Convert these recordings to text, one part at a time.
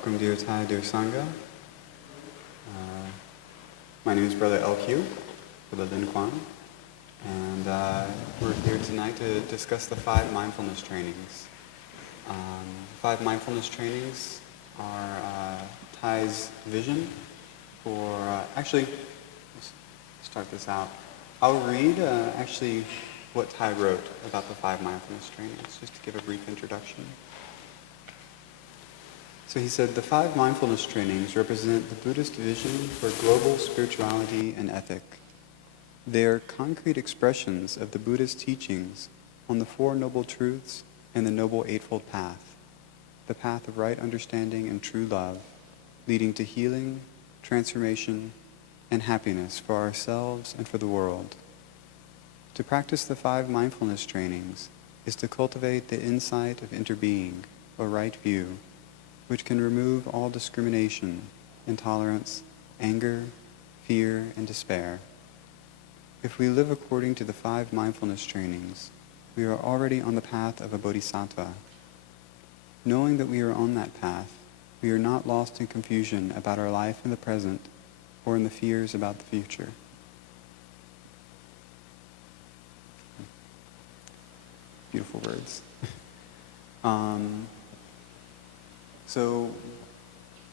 Welcome, dear Thai, dear Sangha. My name is Brother LQ, Brother Lin Quan, and we're here tonight to discuss the 5 mindfulness trainings. 5 mindfulness trainings are Thai's vision for, actually, let's start this out. I'll read actually what Thai wrote about the 5 mindfulness trainings, just to give a brief introduction. So he said, the 5 mindfulness trainings represent the Buddhist vision for global spirituality and ethic. They are concrete expressions of the Buddhist teachings on the 4 Noble Truths and the Noble Eightfold Path, the path of right understanding and true love, leading to healing, transformation, and happiness for ourselves and for the world. To practice the 5 mindfulness trainings is to cultivate the insight of interbeing, or right view, which can remove all discrimination, intolerance, anger, fear, and despair. If we live according to the 5 mindfulness trainings, we are already on the path of a bodhisattva. Knowing that we are on that path, we are not lost in confusion about our life in the present or in the fears about the future. Beautiful words. So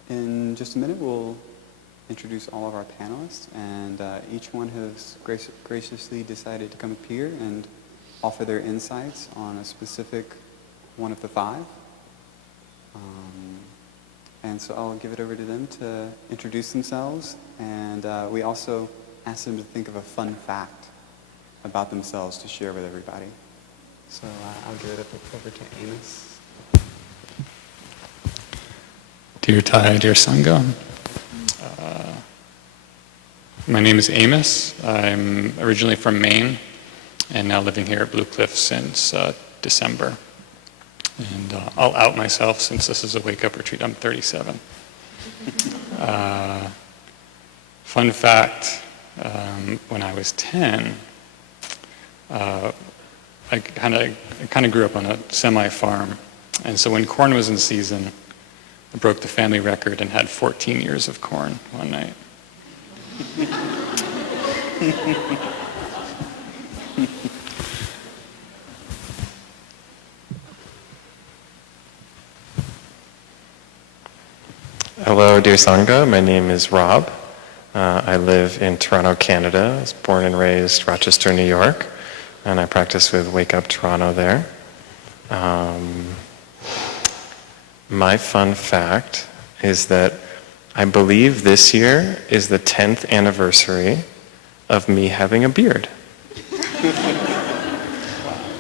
in just a minute, we'll introduce all of our panelists, and each one has graciously decided to come up here and offer their insights on a specific one of the 5. And so I'll give it over to them to introduce themselves, and we also asked them to think of a fun fact about themselves to share with everybody. So I'll give it over to Amos. Dear Thai, dear Sangha, my name is Amos. I'm originally from Maine and now living here at Blue Cliff since December. And I'll out myself since this is a Wake Up Retreat. I'm 37. Fun fact, when I was 10, I kind of grew up on a semi-farm. And so when corn was in season, I broke the family record and had 14 years of corn one night. Hello, dear Sangha. My name is Rob. I live in Toronto, Canada. I was born and raised Rochester, New York, and I practice with Wake Up Toronto there. My fun fact is that I believe this year is the 10th anniversary of me having a beard.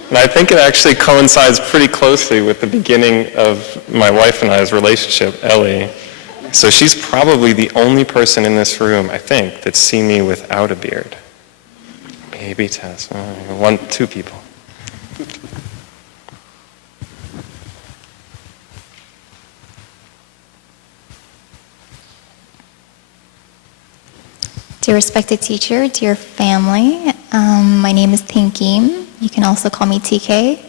And I think it actually coincides pretty closely with the beginning of my wife and I's relationship, Ellie. So she's probably the only person in this room, I think, that's seen me without a beard. Maybe Tess. 2 people. Dear respected teacher, dear family, my name is Tinkim. You can also call me TK.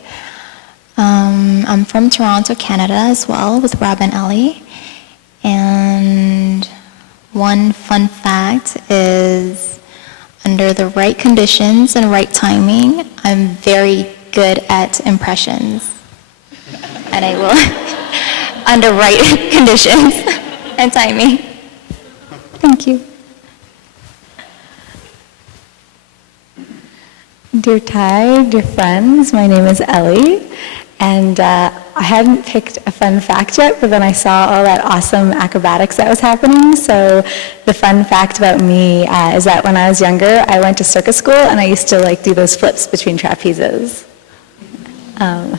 I'm from Toronto, Canada as well, with Rob and Ellie. And one fun fact is, under the right conditions and right timing, I'm very good at impressions. And I will, under right conditions and timing. Thank you. Dear Thai, dear friends, my name is Ellie, and I hadn't picked a fun fact yet, but then I saw all that awesome acrobatics that was happening. So the fun fact about me is that when I was younger, I went to circus school, and I used to do those flips between trapezes. And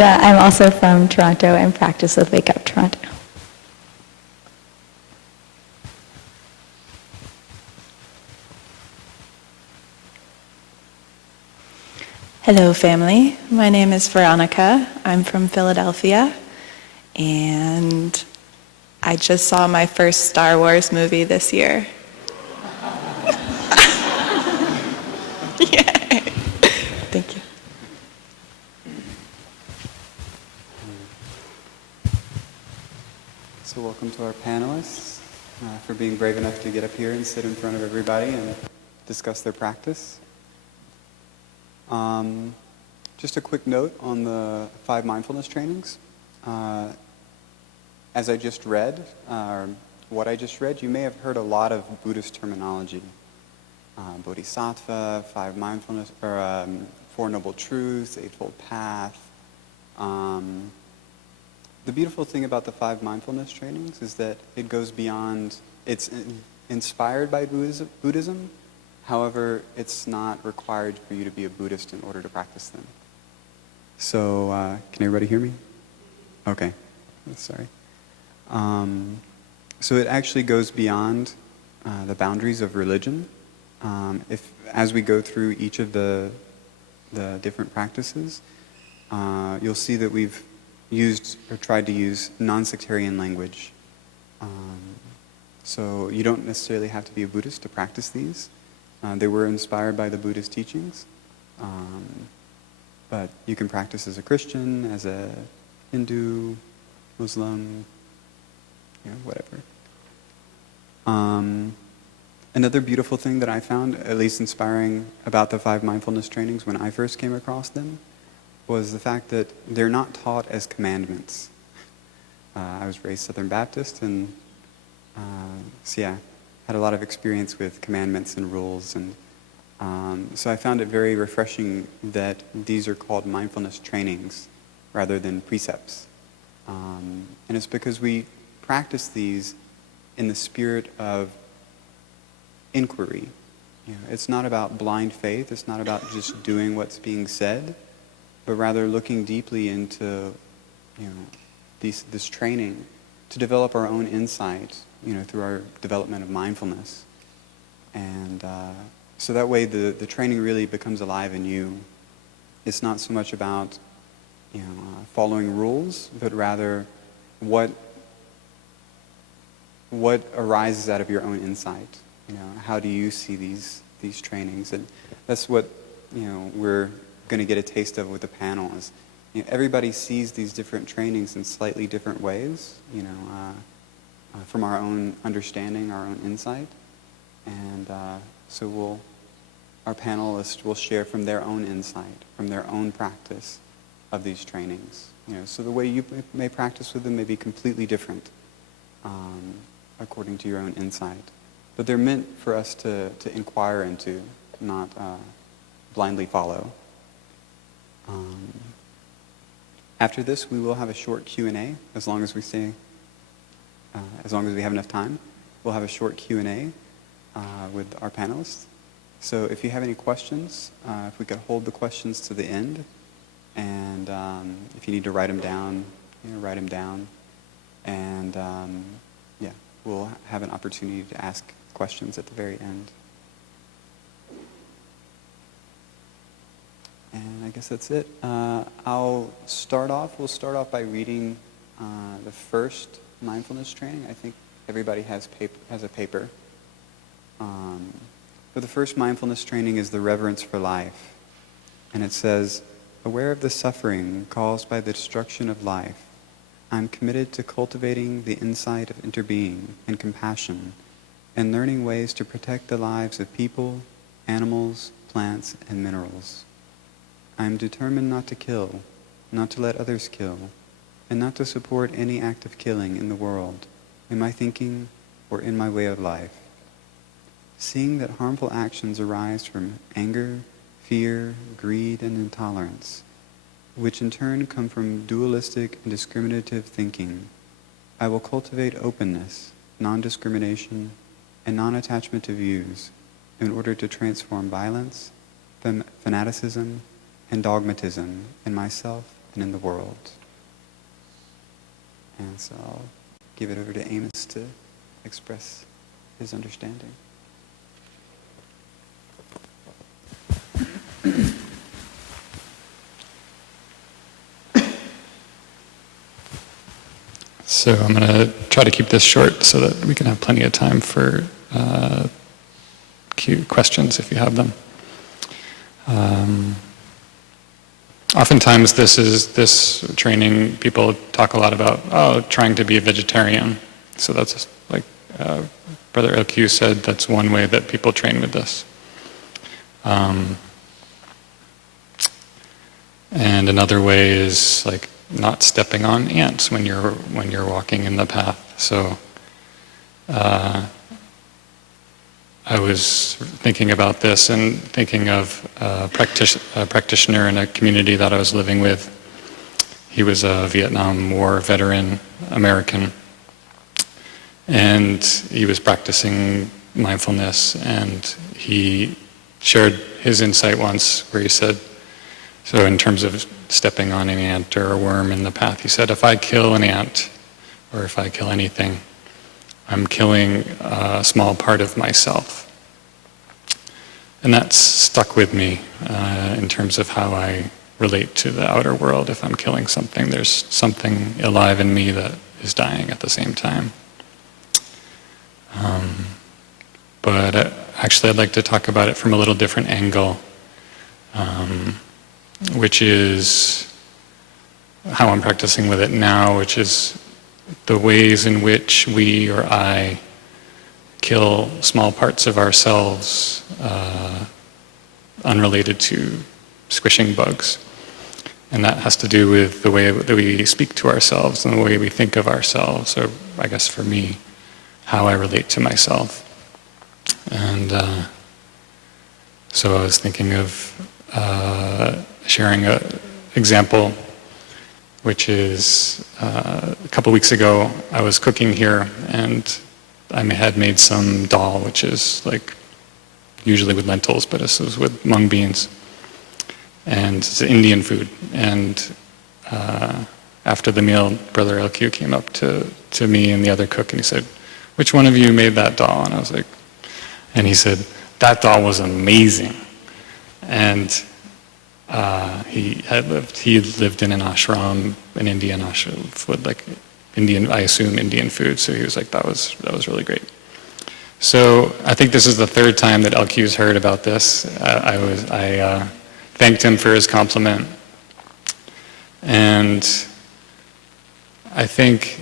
I'm also from Toronto and practice with Wake Up Toronto. Hello, family. My name is Veronica. I'm from Philadelphia, and I just saw my first Star Wars movie this year. Yay! Thank you. to our panelists for being brave enough to get up here and sit in front of everybody and discuss their practice. Just a quick note on the 5 mindfulness trainings. As I just read, what I just read, you may have heard a lot of Buddhist terminology. Bodhisattva, 5 mindfulness, or 4 noble truths, Eightfold Path. The beautiful thing about the 5 mindfulness trainings is that it goes beyond, it's inspired by Buddhism, however, it's not required for you to be a Buddhist in order to practice them. So, can everybody hear me? Okay, sorry. So it actually goes beyond the boundaries of religion. As we go through each of the different practices, you'll see that we've used or tried to use non-sectarian language. So you don't necessarily have to be a Buddhist to practice these. They were inspired by the Buddhist teachings. But you can practice as a Christian, as a Hindu, Muslim, whatever. Another beautiful thing that I found, at least inspiring about the 5 mindfulness trainings when I first came across them, was the fact that they're not taught as commandments. I was raised Southern Baptist, and had a lot of experience with commandments and rules, and so I found it very refreshing that these are called mindfulness trainings rather than precepts. And it's because we practice these in the spirit of inquiry. It's not about blind faith, it's not about just doing what's being said, but rather looking deeply into this training to develop our own insight through our development of mindfulness. And so that way the training really becomes alive in you. It's not so much about following rules, but rather what arises out of your own insight. How do you see these trainings? And that's what we're going to get a taste of with the panel. Is everybody sees these different trainings in slightly different ways. From our own understanding, our own insight, and so our panelists will share from their own insight, from their own practice of these trainings. So the way you may practice with them may be completely different according to your own insight. But they're meant for us to inquire into, not blindly follow. After this, we will have a short Q&A, as long as we have enough time. We'll have a short Q&A with our panelists. So if you have any questions, if we could hold the questions to the end, and if you need to write them down, write them down, and we'll have an opportunity to ask questions at the very end. And I guess that's it. We'll start off by reading the first mindfulness training. I think everybody has a paper. But the first mindfulness training is the Reverence for life. And it says, aware of the suffering caused by the destruction of life, I am committed to cultivating the insight of interbeing and compassion and learning ways to protect the lives of people, animals, plants, and minerals. I am determined not to kill, not to let others kill, and not to support any act of killing in the world, in my thinking, or in my way of life. Seeing that harmful actions arise from anger, fear, greed, and intolerance, which in turn come from dualistic and discriminative thinking, I will cultivate openness, non-discrimination, and non-attachment to views in order to transform violence, fanaticism, and dogmatism in myself and in the world. And so I'll give it over to Amos to express his understanding. So I'm going to try to keep this short so that we can have plenty of time for questions if you have them. Oftentimes this training, people talk a lot about, trying to be a vegetarian. So that's like Brother LQ said, that's one way that people train with this. And another way is like not stepping on ants when you're walking in the path. So I was thinking about this and thinking of a practitioner in a community that I was living with. He was a Vietnam War veteran American, and he was practicing mindfulness, and he shared his insight once where he said, so in terms of stepping on an ant or a worm in the path, he said, if I kill an ant or if I kill anything, I'm killing a small part of myself. And that's stuck with me in terms of how I relate to the outer world. If I'm killing something, there's something alive in me that is dying at the same time. But actually I'd like to talk about it from a little different angle, which is how I'm practicing with it now, which is the ways in which we or I kill small parts of ourselves unrelated to squishing bugs. And that has to do with the way that we speak to ourselves and the way we think of ourselves, or I guess for me, how I relate to myself. And so I was thinking of sharing an example, which is a couple weeks ago I was cooking here and I had made some dal, which is like usually with lentils, but this was with mung beans. And it's Indian food. And after the meal, Brother LQ came up to me and the other cook and he said, which one of you made that dal? And I was like, and he said, that dal was amazing. And he lived in an ashram, an Indian ashram, with like Indian, I assume Indian food. So he was like, that was really great. So I think this is the third time that LQ's heard about this. I thanked him for his compliment. And I think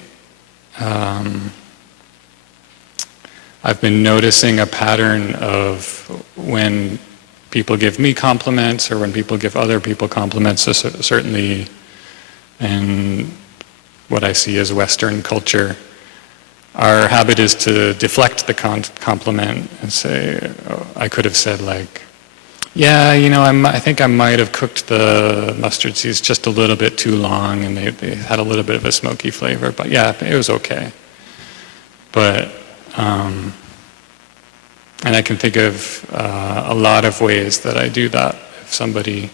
I've been noticing a pattern of when people give me compliments or when people give other people compliments, so certainly in what I see as Western culture, our habit is to deflect the compliment and say, oh, I could have said like, yeah, I think I might have cooked the mustard seeds just a little bit too long and they had a little bit of a smoky flavor, but yeah, it was okay. But, and I can think of a lot of ways that I do that. If somebody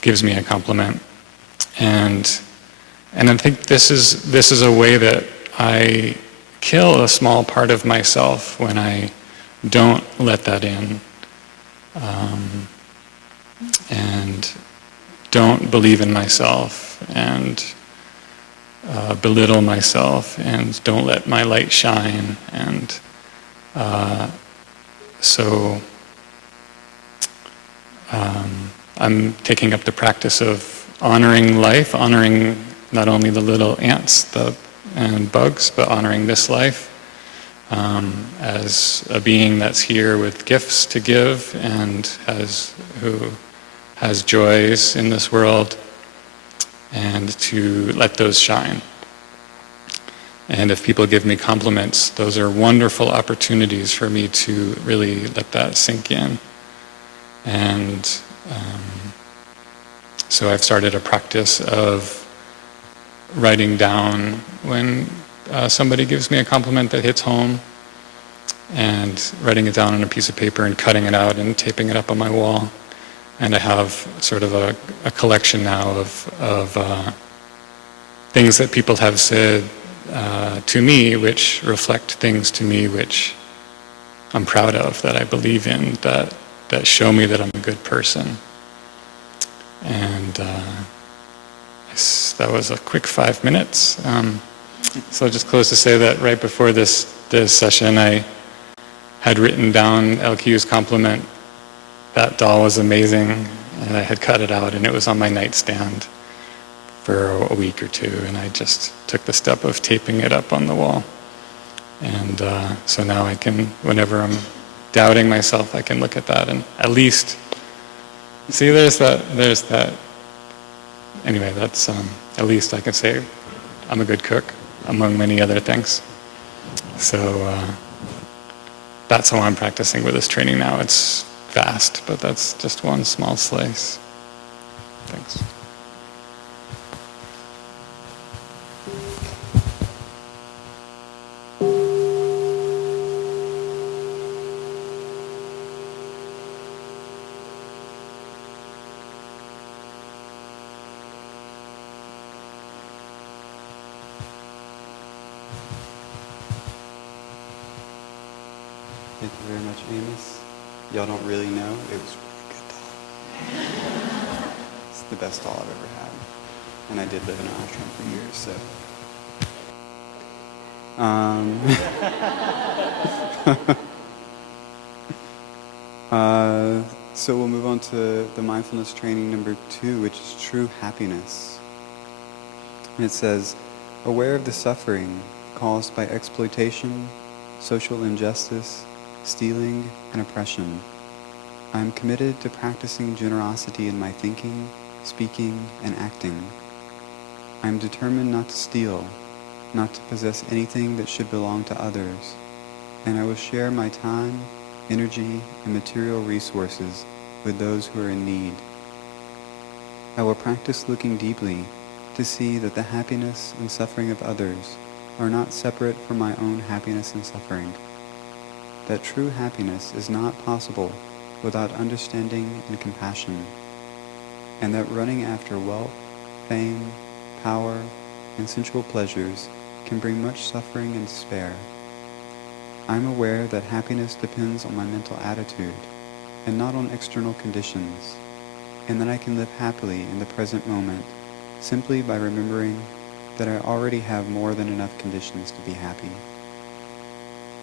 gives me a compliment, and I think this is a way that I kill a small part of myself when I don't let that in, and don't believe in myself, and belittle myself, and don't let my light shine. And so I'm taking up the practice of honoring life, honoring not only the little ants and bugs, but honoring this life as a being that's here with gifts to give and who has joys in this world, and to let those shine. And if people give me compliments, those are wonderful opportunities for me to really let that sink in. And so I've started a practice of writing down when somebody gives me a compliment that hits home, and writing it down on a piece of paper and cutting it out and taping it up on my wall. And I have sort of a collection now of things that people have said to me, which reflect things to me which I'm proud of, that I believe in, that show me that I'm a good person. And that was a quick 5 minutes. So I'll just close to say that right before this session, I had written down LQ's compliment. That doll was amazing, and I had cut it out, and it was on my nightstand for a week or two, and I just took the step of taping it up on the wall. And so now I can, whenever I'm doubting myself, I can look at that and at least see there's that. Anyway, that's at least I can say I'm a good cook, among many other things. So that's how I'm practicing with this training now. It's vast, but that's just one small slice. Thanks. Thank you very much, Amos. Y'all don't really know, it was a really good doll. It's the best doll I've ever had. And I did live in an ashram for years, so. So we'll move on to the mindfulness training number 2, which is true happiness. And it says, aware of the suffering caused by exploitation, social injustice, stealing, and oppression, I am committed to practicing generosity in my thinking, speaking, and acting. I am determined not to steal, not to possess anything that should belong to others, and I will share my time, energy, and material resources with those who are in need. I will practice looking deeply to see that the happiness and suffering of others are not separate from my own happiness and suffering, that true happiness is not possible without understanding and compassion, and that running after wealth, fame, power, and sensual pleasures can bring much suffering and despair. I am aware that happiness depends on my mental attitude and not on external conditions, and that I can live happily in the present moment simply by remembering that I already have more than enough conditions to be happy.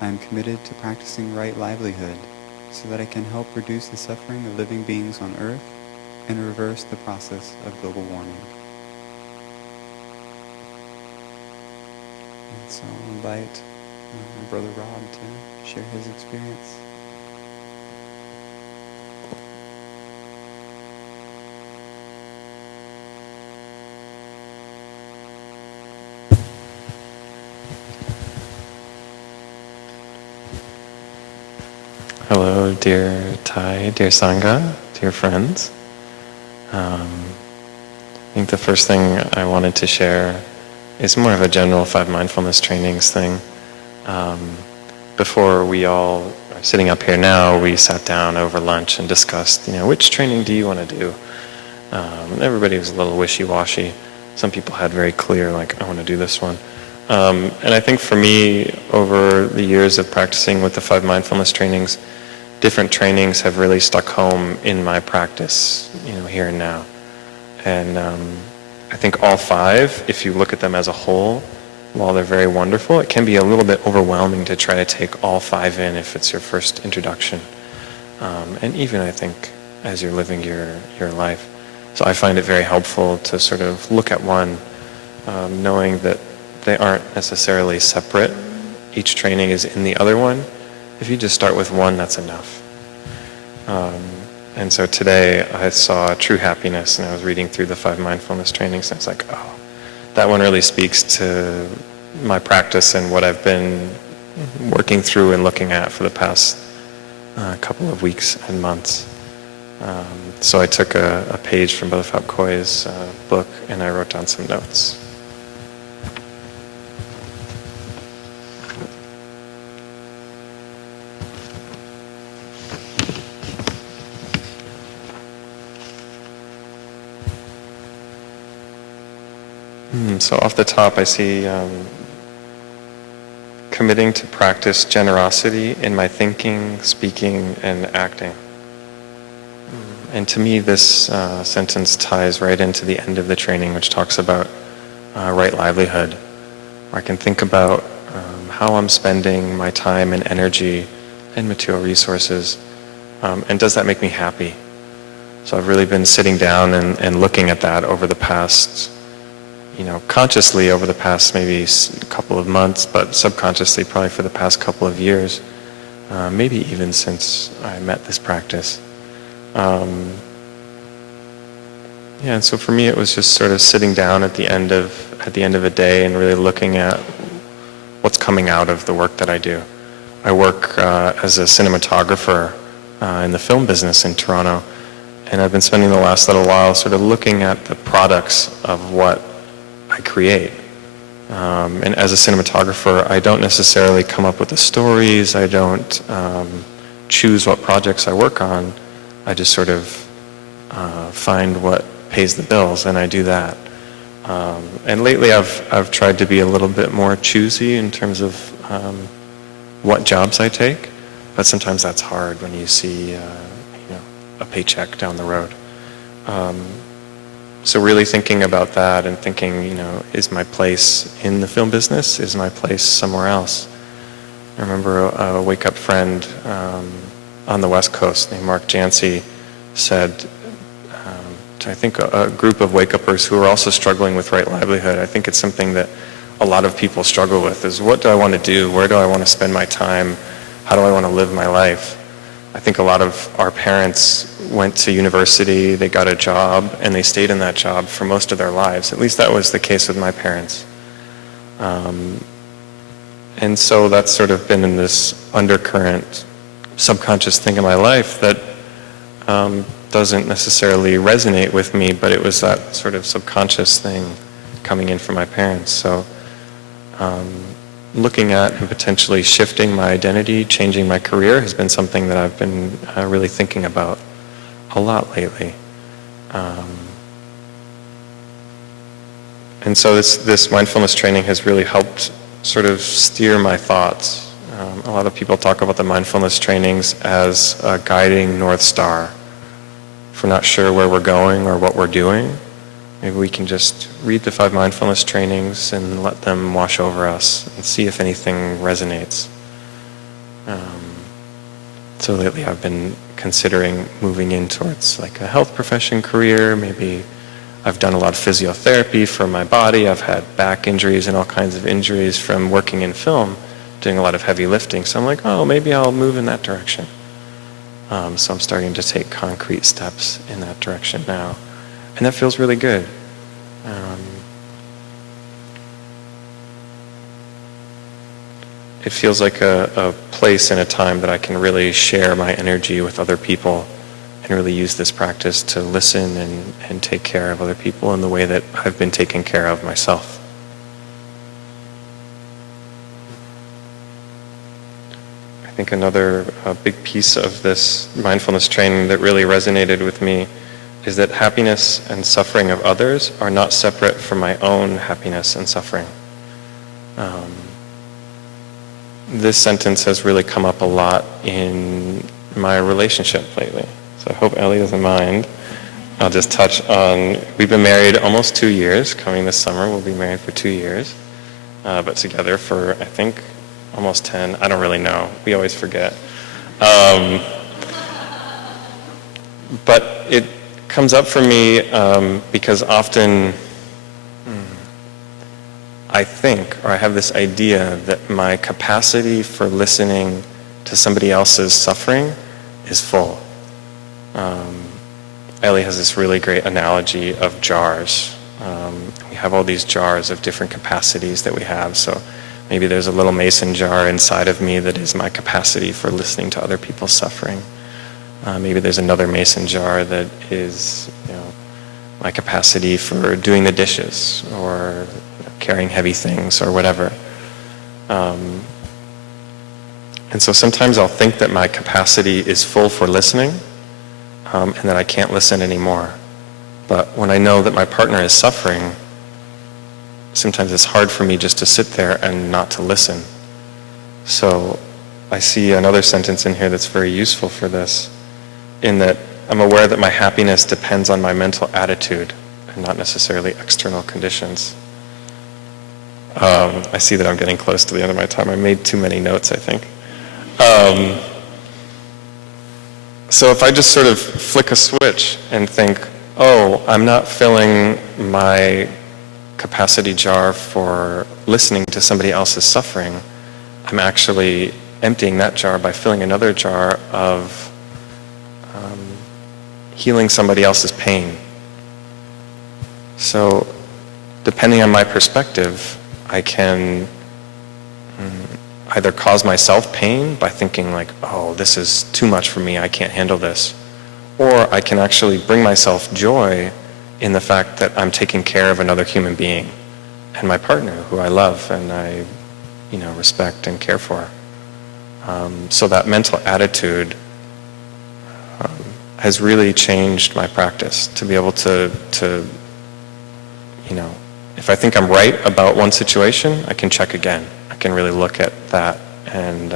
I am committed to practicing right livelihood so that I can help reduce the suffering of living beings on Earth and reverse the process of global warming. And so I'll invite my brother Rob to share his experience. Hello, dear Thai, dear Sangha, dear friends. I think the first thing I wanted to share is more of a general 5 mindfulness trainings thing. Before we all are sitting up here now, we sat down over lunch and discussed, which training do you want to do? And everybody was a little wishy-washy. Some people had very clear, I want to do this one. And I think for me, over the years of practicing with the 5 mindfulness trainings, different trainings have really stuck home in my practice, here and now. And I think all 5, if you look at them as a whole, while they're very wonderful, it can be a little bit overwhelming to try to take all 5 in if it's your first introduction. And even, I think, as you're living your life. So I find it very helpful to sort of look at one, knowing that they aren't necessarily separate. Each training is in the other one. If you just start with one, that's enough. And so today I saw true happiness, and I was reading through the 5 mindfulness trainings, and I was like, oh, that one really speaks to my practice and what I've been working through and looking at for the past couple of weeks and months. So I took a page from Brother Phap Khoi's book, and I wrote down some notes. So off the top, I see committing to practice generosity in my thinking, speaking, and acting. And to me, this sentence ties right into the end of the training, which talks about right livelihood. Where I can think about how I'm spending my time and energy and material resources, and does that make me happy? So I've really been sitting down and looking at that over the past consciously over the past maybe couple of months, but subconsciously probably for the past couple of years, maybe even since I met this practice. And so for me, it was just sort of sitting down at the end of a day and really looking at what's coming out of the work that I do. I work as a cinematographer in the film business in Toronto, and I've been spending the last little while sort of looking at the products of what I create. And as a cinematographer, I don't necessarily come up with the stories, I don't choose what projects I work on, I just sort of find what pays the bills, and I do that. And lately I've tried to be a little bit more choosy in terms of what jobs I take, but sometimes that's hard when you see a paycheck down the road. So really thinking about that and thinking, is my place in the film business? Is my place somewhere else? I remember a Wake Up friend on the West Coast named Mark Jancy said, I think a group of Wake-Uppers who are also struggling with right livelihood, I think it's something that a lot of people struggle with, is what do I want to do? Where do I want to spend my time? How do I want to live my life? I think a lot of our parents went to university, they got a job, and they stayed in that job for most of their lives. At least that was the case with my parents. And so that's sort of been in this undercurrent subconscious thing in my life that doesn't necessarily resonate with me, but it was that sort of subconscious thing coming in from my parents. So looking at and potentially shifting my identity, changing my career has been something that I've been really thinking about a lot lately. And so this mindfulness training has really helped sort of steer my thoughts. A lot of people talk about the mindfulness trainings as a guiding North Star. If we're not sure where we're going or what we're doing, maybe we can just read the 5 mindfulness trainings and let them wash over us and see if anything resonates. So lately I've been considering moving in towards like a health profession career. Maybe I've done a lot of physiotherapy for my body. I've had back injuries and all kinds of injuries from working in film, doing a lot of heavy lifting. So I'm like, maybe I'll move in that direction. So I'm starting to take concrete steps in that direction now. And that feels really good. It feels like a place and a time that I can really share my energy with other people and really use this practice to listen and take care of other people in the way that I've been taking care of myself. I think another big piece of this mindfulness training that really resonated with me is that happiness and suffering of others are not separate from my own happiness and suffering. This sentence has really come up a lot in my relationship lately. So I hope Ellie doesn't mind. I'll just touch on, we've been married almost 2 years. Coming this summer, we'll be married for 2 years. But together for, I think, almost 10. I don't really know. We always forget. But it comes up for me because often I think, or I have this idea that my capacity for listening to somebody else's suffering is full. Ellie has this really great analogy of jars. We have all these jars of different capacities that we have. So maybe there's a little mason jar inside of me that is my capacity for listening to other people's suffering. Maybe there's another mason jar that is, my capacity for doing the dishes or carrying heavy things or whatever. And so sometimes I'll think that my capacity is full for listening and that I can't listen anymore. But when I know that my partner is suffering, sometimes it's hard for me just to sit there and not to listen. So I see another sentence in here that's very useful for this, in that I'm aware that my happiness depends on my mental attitude and not necessarily external conditions. I see that I'm getting close to the end of my time. I made too many notes, I think. So if I just sort of flick a switch and think, I'm not filling my capacity jar for listening to somebody else's suffering, I'm actually emptying that jar by filling another jar of healing somebody else's pain. So, depending on my perspective, I can either cause myself pain by thinking like, oh, this is too much for me, I can't handle this. Or I can actually bring myself joy in the fact that I'm taking care of another human being and my partner who I love and I respect and care for. So that mental attitude has really changed my practice to be able to if I think I'm right about one situation, I can check again. I can really look at that and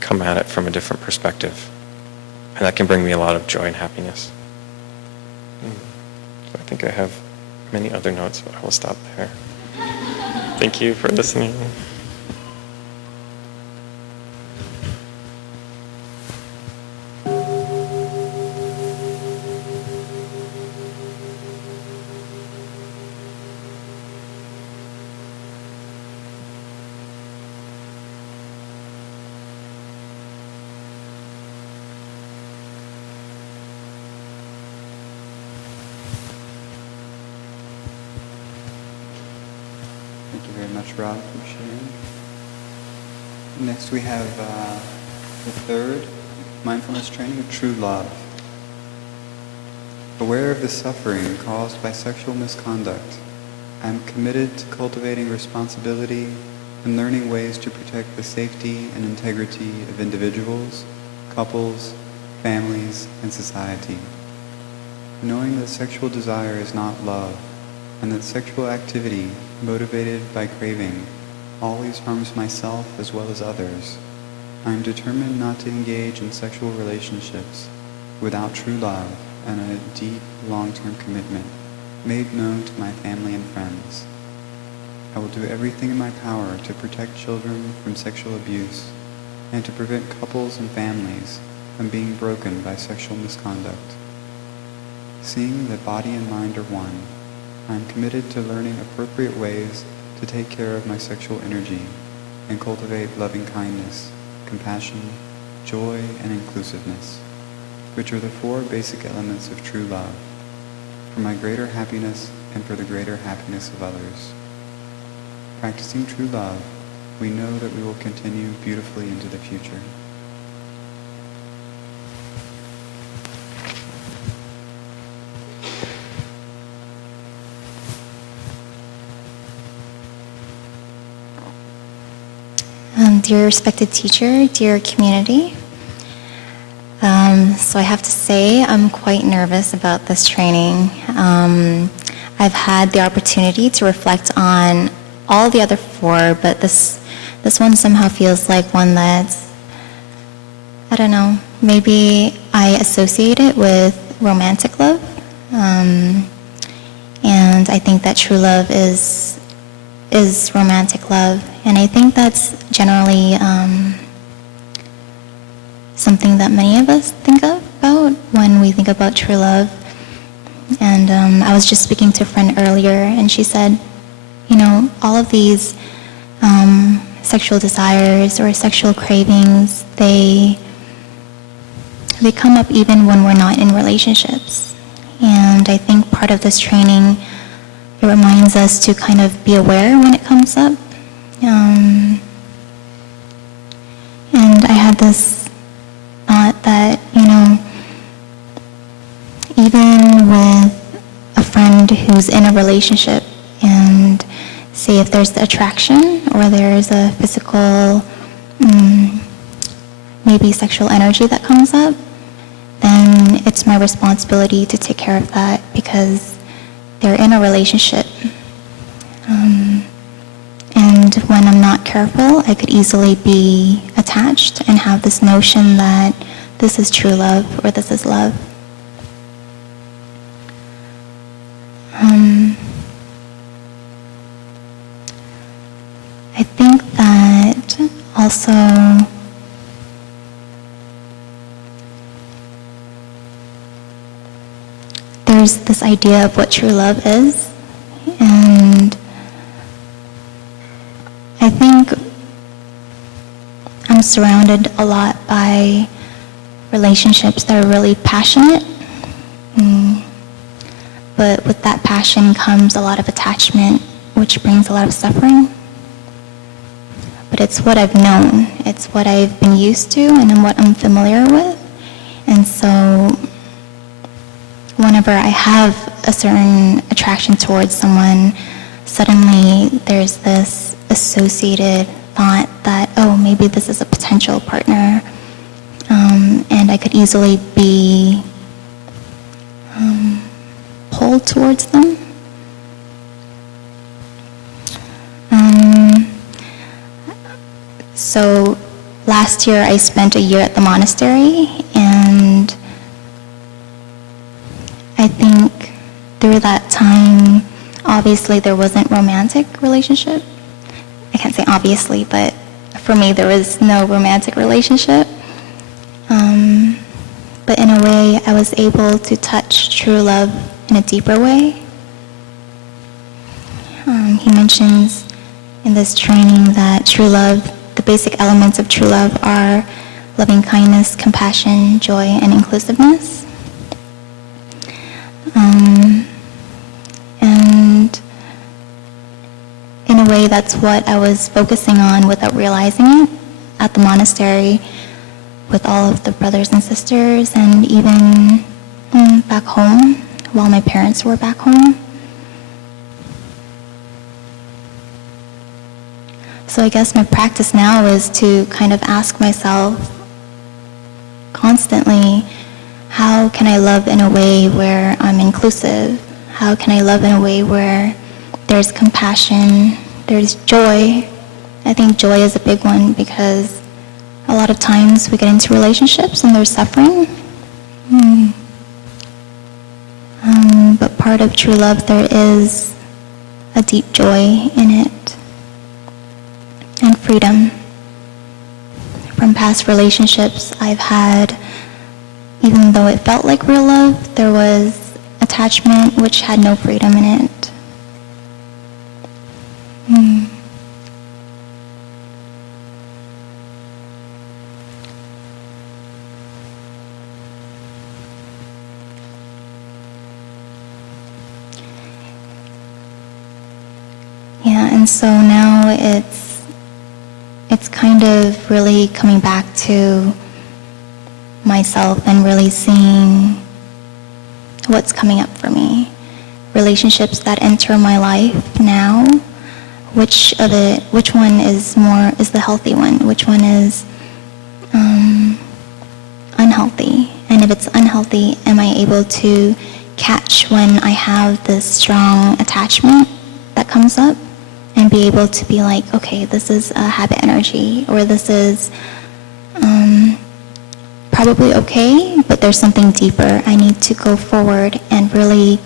come at it from a different perspective. And that can bring me a lot of joy and happiness. So I think I have many other notes, but I will stop there. Thank you for listening. Thank you very much, Rob, for sharing. Next we have the third mindfulness training of true love. Aware of the suffering caused by sexual misconduct, I am committed to cultivating responsibility and learning ways to protect the safety and integrity of individuals, couples, families, and society. Knowing that sexual desire is not love, and that sexual activity motivated by craving always harms myself as well as others, I am determined not to engage in sexual relationships without true love and a deep, long-term commitment made known to my family and friends. I will do everything in my power to protect children from sexual abuse and to prevent couples and families from being broken by sexual misconduct. Seeing that body and mind are one, I am committed to learning appropriate ways to take care of my sexual energy and cultivate loving kindness, compassion, joy, and inclusiveness, which are the four basic elements of true love, for my greater happiness and for the greater happiness of others. Practicing true love, we know that we will continue beautifully into the future. Dear respected teacher, dear community, so I have to say I'm quite nervous about this training. I've had the opportunity to reflect on all the other four, but this one somehow feels like one that's, I don't know, maybe I associate it with romantic love. And I think that true love is romantic love, and I think that's generally something that many of us think about when we think about true love. And I was just speaking to a friend earlier, and she said, all of these sexual desires or sexual cravings, they come up even when we're not in relationships. And I think part of this training, it reminds us to kind of be aware when it comes up. And I had this thought that, even with a friend who's in a relationship, and say if there's attraction or there's a physical, maybe sexual energy that comes up, then it's my responsibility to take care of that because they're in a relationship. And when I'm not careful, I could easily be attached and have this notion that this is true love or this is love. I think that also there's this idea of what true love is. And I think I'm surrounded a lot by relationships that are really passionate. But with that passion comes a lot of attachment, which brings a lot of suffering. But it's what I've known. It's what I've been used to and what I'm familiar with. And so whenever I have a certain attraction towards someone, suddenly there's this associated thought that, oh, maybe this is a potential partner, and I could easily be pulled towards them. So last year I spent a year at the monastery, and I think through that time, obviously there wasn't romantic relationship. I can't say obviously, but for me there was no romantic relationship. But in a way, I was able to touch true love in a deeper way. He mentions in this training that true love, the basic elements of true love are loving kindness, compassion, joy, and inclusiveness. And in a way, that's what I was focusing on without realizing it at the monastery with all of the brothers and sisters, and even back home while my parents were back home. So I guess my practice now is to kind of ask myself constantly, how can I love in a way where I'm inclusive? How can I love in a way where there's compassion, there's joy? I think joy is a big one, because a lot of times we get into relationships and there's suffering. But part of true love, there is a deep joy in it, and freedom. From past relationships I've had, even though it felt like real love, there was attachment which had no freedom in it. Yeah, and so now it's kind of really coming back to myself and really seeing what's coming up for me. Relationships that enter my life now, which one is the healthy one? Which one is unhealthy? And if it's unhealthy, am I able to catch when I have this strong attachment that comes up? And be able to be like, okay, this is a habit energy, or this is probably okay, but there's something deeper. I need to go forward and really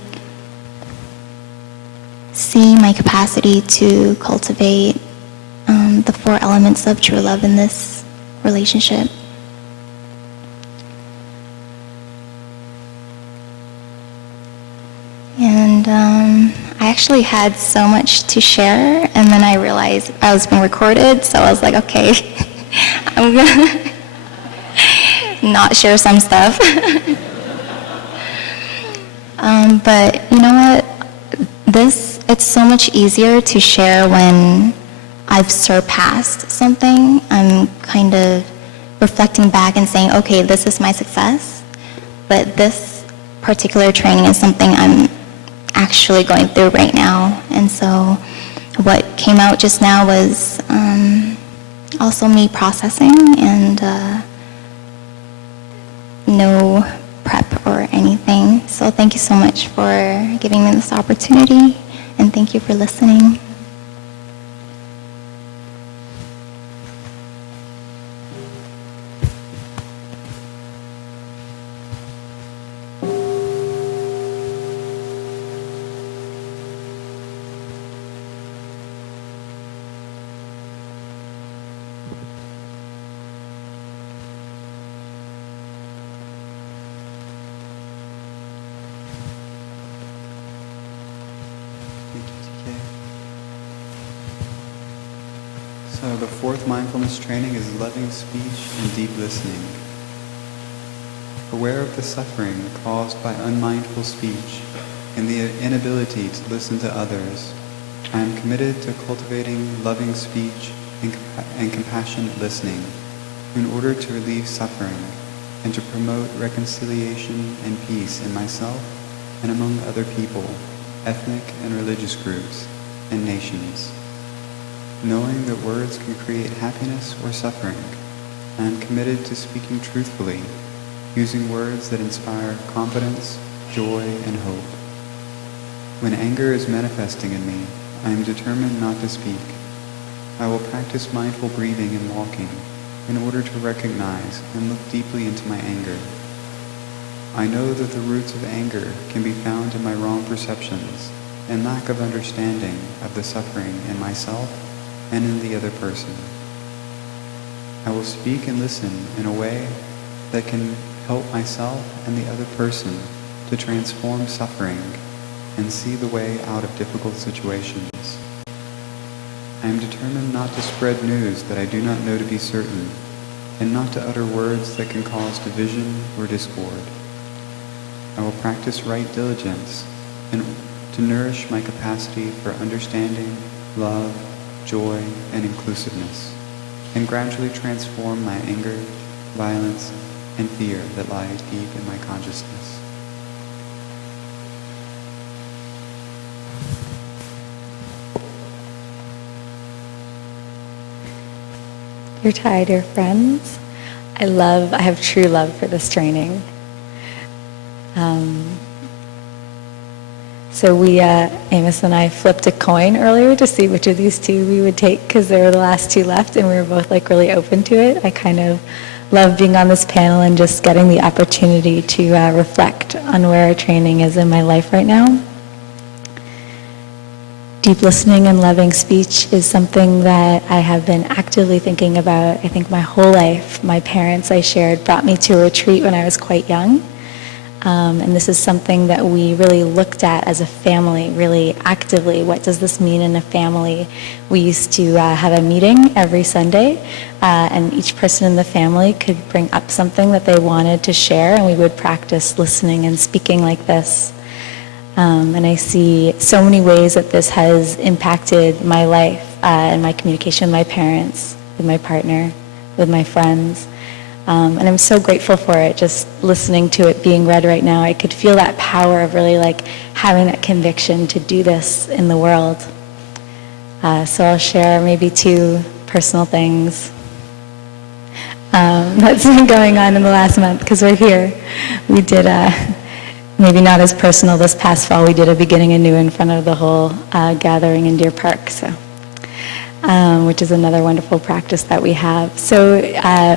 see my capacity to cultivate the 4 elements of true love in this relationship. And I actually had so much to share, and then I realized I was being recorded, so I was like, okay, I'm gonna not share some stuff. But you know what? It's so much easier to share when I've surpassed something. I'm kind of reflecting back and saying, okay, this is my success, but this particular training is something I'm actually going through right now. And so what came out just now was also me processing, and no prep or anything. So thank you so much for giving me this opportunity, and thank you for listening. So the fourth mindfulness training is loving speech and deep listening. Aware of the suffering caused by unmindful speech and the inability to listen to others, I am committed to cultivating loving speech and compassionate listening in order to relieve suffering and to promote reconciliation and peace in myself and among other people, ethnic and religious groups, and nations. Knowing that words can create happiness or suffering, I am committed to speaking truthfully, using words that inspire confidence, joy, and hope. When anger is manifesting in me, I am determined not to speak. I will practice mindful breathing and walking in order to recognize and look deeply into my anger. I know that the roots of anger can be found in my wrong perceptions and lack of understanding of the suffering in myself and in the other person. I will speak and listen in a way that can help myself and the other person to transform suffering and see the way out of difficult situations. I am determined not to spread news that I do not know to be certain, and not to utter words that can cause division or discord. I will practice right diligence and to nourish my capacity for understanding, love, joy, and inclusiveness, and gradually transform my anger, violence, and fear that lie deep in my consciousness. Your Thai dear friends, I have true love for this training. So Amos and I flipped a coin earlier to see which of these two we would take because they were the last two left and we were both like really open to it. I kind of love being on this panel and just getting the opportunity to reflect on where our training is in my life right now. Deep listening and loving speech is something that I have been actively thinking about, I think, my whole life. My parents, I shared, brought me to a retreat when I was quite young. And this is something that we really looked at as a family, really actively. What does this mean in a family? We used to have a meeting every Sunday, and each person in the family could bring up something that they wanted to share, and we would practice listening and speaking like this. And I see so many ways that this has impacted my life and my communication with my parents, with my partner, with my friends. And I'm so grateful for it, just listening to it being read right now. I could feel that power of really like having that conviction to do this in the world. So I'll share maybe two personal things that's been going on in the last month because we're here. We did maybe not as personal this past fall. We did a beginning anew in front of the whole gathering in Deer Park, which is another wonderful practice that we have. So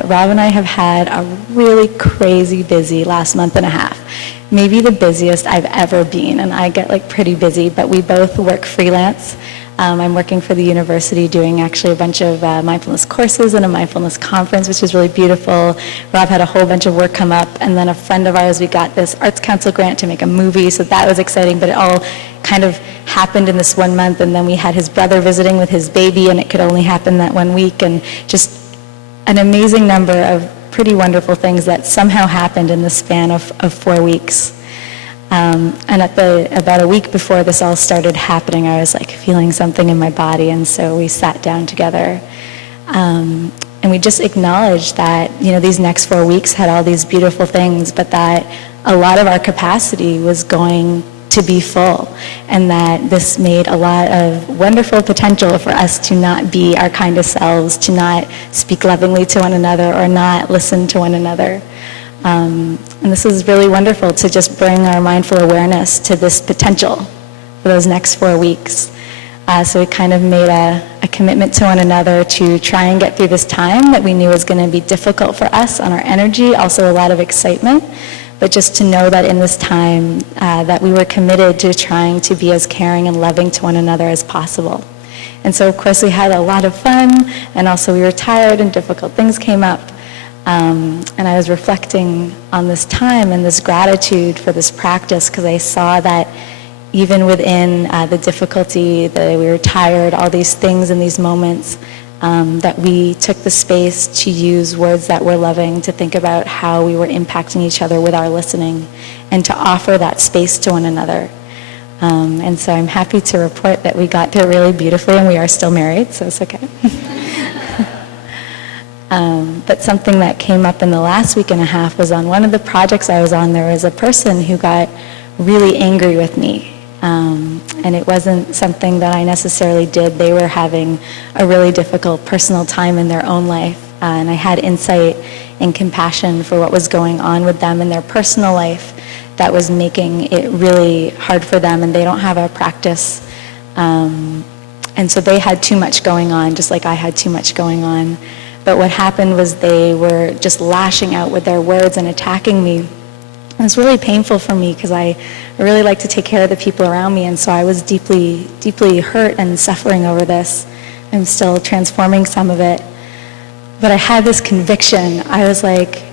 Rob and I have had a really crazy busy last month and a half, maybe the busiest I've ever been, and I get like pretty busy, but we both work freelance. I'm working for the university doing actually a bunch of mindfulness courses and a mindfulness conference, which is really beautiful. Rob had a whole bunch of work come up, and then a friend of ours, we got this Arts Council grant to make a movie, so that was exciting, but it all kind of happened in this 1 month, and then we had his brother visiting with his baby, and it could only happen that 1 week, and just an amazing number of pretty wonderful things that somehow happened in the span of 4 weeks. And about a week before this all started happening, I was like feeling something in my body, and so we sat down together. And we just acknowledged that, these next 4 weeks had all these beautiful things, but that a lot of our capacity was going to be full, and that this made a lot of wonderful potential for us to not be our kindest selves, to not speak lovingly to one another, or not listen to one another. And this is really wonderful to just bring our mindful awareness to this potential for those next 4 weeks. So we kind of made a commitment to one another to try and get through this time that we knew was going to be difficult for us on our energy, also a lot of excitement, but just to know that in this time that we were committed to trying to be as caring and loving to one another as possible. And so of course we had a lot of fun, and also we were tired and difficult things came up. And I was reflecting on this time and this gratitude for this practice, because I saw that even within the difficulty, that we were tired, all these things in these moments, that we took the space to use words that were loving, to think about how we were impacting each other with our listening, and to offer that space to one another. And so I'm happy to report that we got through it really beautifully, and we are still married, so it's okay. But something that came up in the last week and a half was on one of the projects I was on, there was a person who got really angry with me. And it wasn't something that I necessarily did. They were having a really difficult personal time in their own life. And I had insight and compassion for what was going on with them in their personal life that was making it really hard for them, and they don't have a practice. And so they had too much going on, just like I had too much going on. But what happened was they were just lashing out with their words and attacking me. It was really painful for me because I really like to take care of the people around me, and so I was deeply, deeply hurt and suffering over this. I'm still transforming some of it. But I had this conviction. I was like,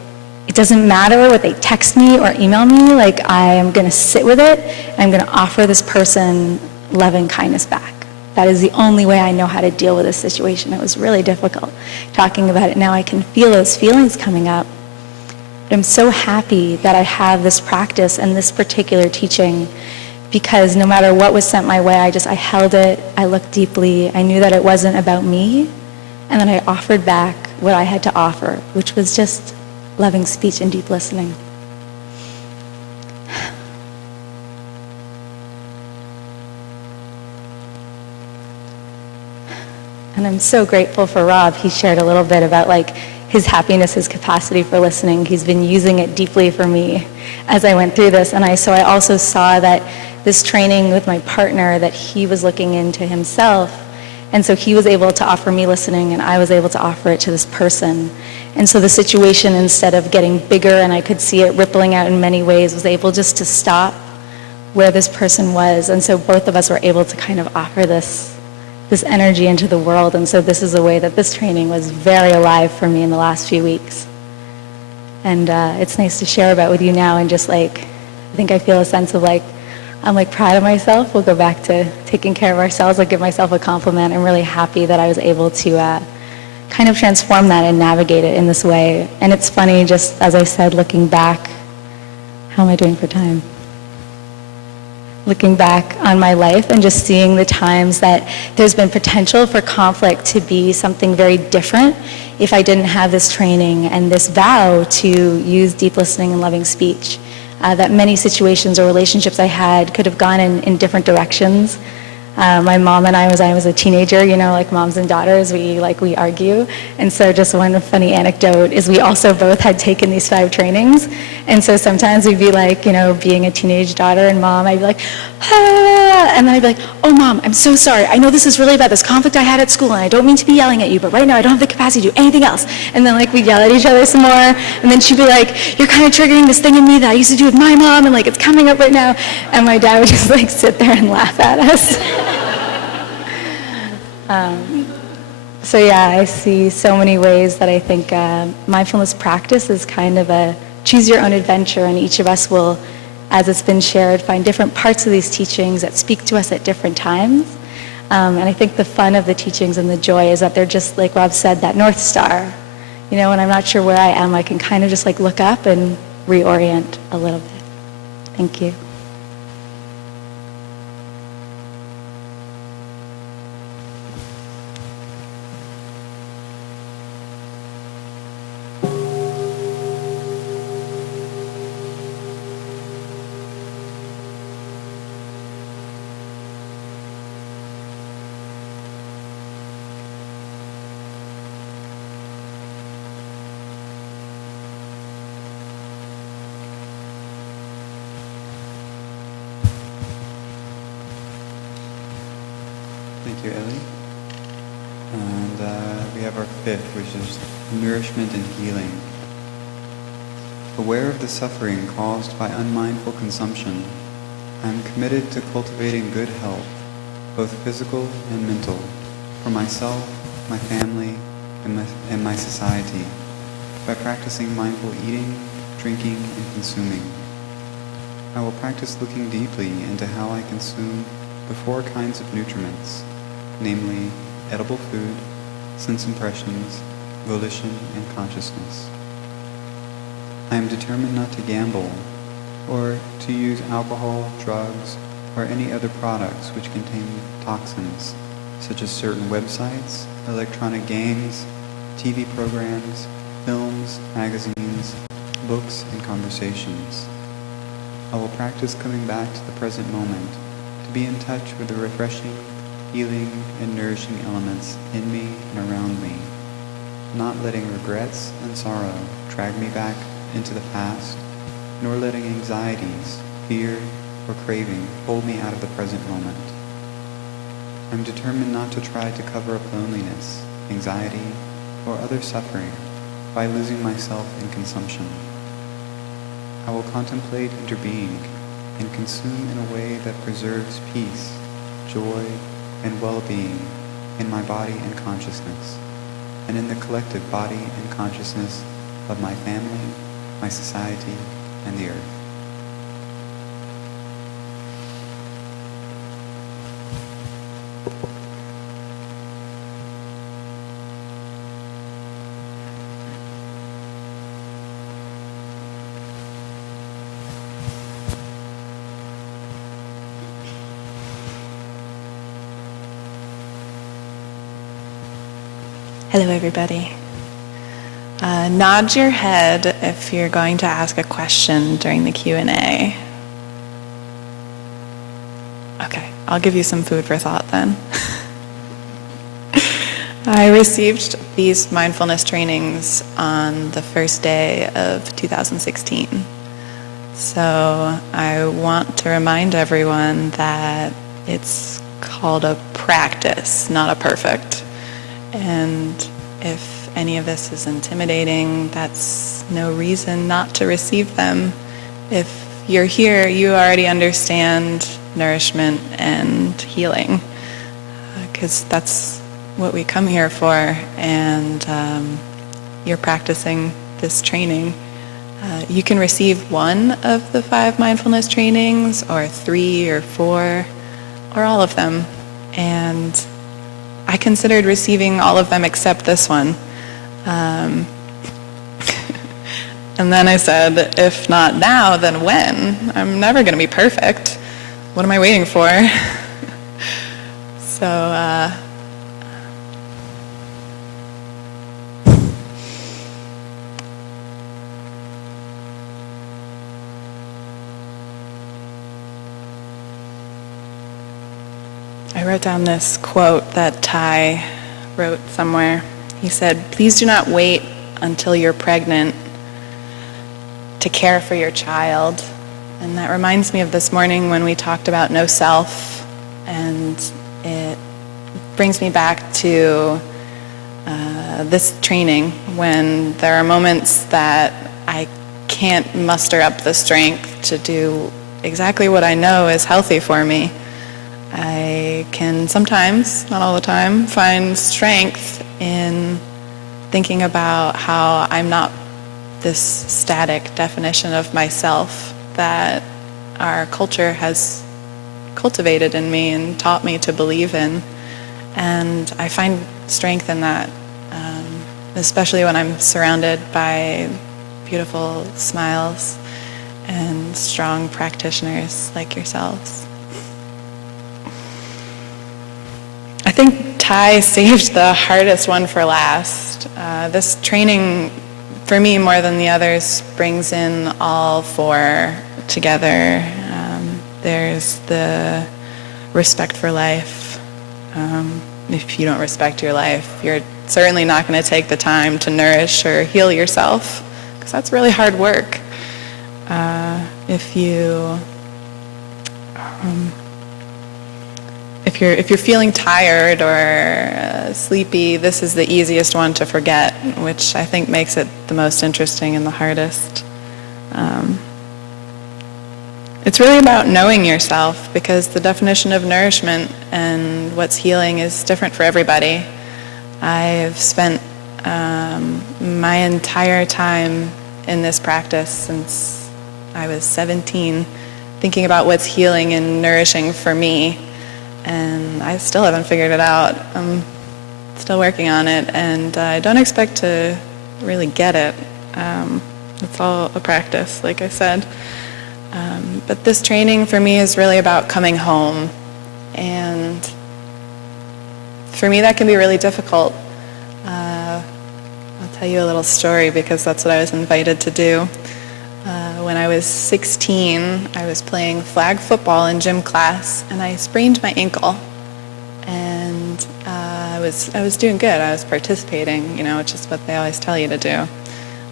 it doesn't matter what they text me or email me, like I am going to sit with it, and I'm going to offer this person loving kindness back. That is the only way I know how to deal with this situation. It was really difficult talking about it. Now I can feel those feelings coming up. I'm so happy that I have this practice and this particular teaching, because no matter what was sent my way, I held it, I looked deeply, I knew that it wasn't about me, and then I offered back what I had to offer, which was just loving speech and deep listening. And I'm so grateful for Rob. He shared a little bit about his happiness, his capacity for listening. He's been using it deeply for me as I went through this. And so I also saw that this training with my partner, that he was looking into himself. And so he was able to offer me listening, and I was able to offer it to this person. And so the situation, instead of getting bigger and I could see it rippling out in many ways, was able just to stop where this person was. And so both of us were able to kind of offer this energy into the world. And so this is a way that this training was very alive for me in the last few weeks. And it's nice to share about with you now, and just I think I feel a sense of I'm proud of myself. We'll go back to taking care of ourselves. I'll give myself a compliment. I'm really happy that I was able to kind of transform that and navigate it in this way. And it's funny, just as I said, looking back, how am I doing for time? Looking back on my life and just seeing the times that there's been potential for conflict to be something very different if I didn't have this training and this vow to use deep listening and loving speech. That many situations or relationships I had could have gone in different directions. My mom and I was a teenager, like moms and daughters, we argue. And so just one funny anecdote is we also both had taken these 5 trainings. And so sometimes we'd be being a teenage daughter and mom, I'd be like, ah, and then I'd be like, oh mom, I'm so sorry. I know this is really about this conflict I had at school, and I don't mean to be yelling at you, but right now I don't have the capacity to do anything else. And then we'd yell at each other some more. And then she'd be like, you're kind of triggering this thing in me that I used to do with my mom, and it's coming up right now. And my dad would just sit there and laugh at us. So yeah, I see so many ways that I think mindfulness practice is kind of a choose your own adventure, and each of us will, as it's been shared, find different parts of these teachings that speak to us at different times. And I think the fun of the teachings and the joy is that they're just, like Rob said, that North Star. When I'm not sure where I am, I can kind of just look up and reorient a little bit. Thank you. Thank you, Ellie. And we have our 5th, which is nourishment and healing. Aware of the suffering caused by unmindful consumption, I am committed to cultivating good health, both physical and mental, for myself, my family, and my society, by practicing mindful eating, drinking, and consuming. I will practice looking deeply into how I consume the 4 kinds of nutriments, namely edible food, sense impressions, volition, and consciousness. I am determined not to gamble or to use alcohol, drugs, or any other products which contain toxins, such as certain websites, electronic games, TV programs, films, magazines, books, and conversations. I will practice coming back to the present moment, to be in touch with the refreshing, healing, and nourishing elements in me and around me, not letting regrets and sorrow drag me back into the past, nor letting anxieties, fear, or craving hold me out of the present moment. I'm determined not to try to cover up loneliness, anxiety, or other suffering by losing myself in consumption. I will contemplate interbeing and consume in a way that preserves peace, joy, and well-being in my body and consciousness, and in the collective body and consciousness of my family, my society, and the earth. Hello, everybody. Nod your head if you're going to ask a question during the Q&A. Okay, I'll give you some food for thought then. I received these mindfulness trainings on the first day of 2016. So I want to remind everyone that it's called a practice, not a perfect. And if any of this is intimidating, that's no reason not to receive them. If you're here, you already understand nourishment and healing, because that's what we come here for, and you're practicing this training. You can receive one of the 5 mindfulness trainings, or 3 or 4, or all of them. And I considered receiving all of them except this one. And then I said, if not now, then when? I'm never going to be perfect. What am I waiting for? So, I wrote down this quote that Ty wrote somewhere. He said, "Please do not wait until you're pregnant to care for your child." And that reminds me of this morning when we talked about no self, and it brings me back to this training when there are moments that I can't muster up the strength to do exactly what I know is healthy for me. I can sometimes, not all the time, find strength in thinking about how I'm not this static definition of myself that our culture has cultivated in me and taught me to believe in. And I find strength in that, especially when I'm surrounded by beautiful smiles and strong practitioners like yourselves. I think Ty saved the hardest one for last. This training, for me more than the others, brings in all 4 together. There's the respect for life. If you don't respect your life, you're certainly not going to take the time to nourish or heal yourself, because that's really hard work. If you're feeling tired or sleepy, this is the easiest one to forget, which I think makes it the most interesting and the hardest. It's really about knowing yourself, because the definition of nourishment and what's healing is different for everybody. I've spent my entire time in this practice since I was 17 thinking about what's healing and nourishing for me. And I still haven't figured it out. I'm still working on it, and I don't expect to really get it. It's all a practice, like I said. But this training for me is really about coming home, and for me that can be really difficult. I'll tell you a little story because that's what I was invited to do. When I was 16, I was playing flag football in gym class, and I sprained my ankle. And I was doing good. I was participating, which is what they always tell you to do.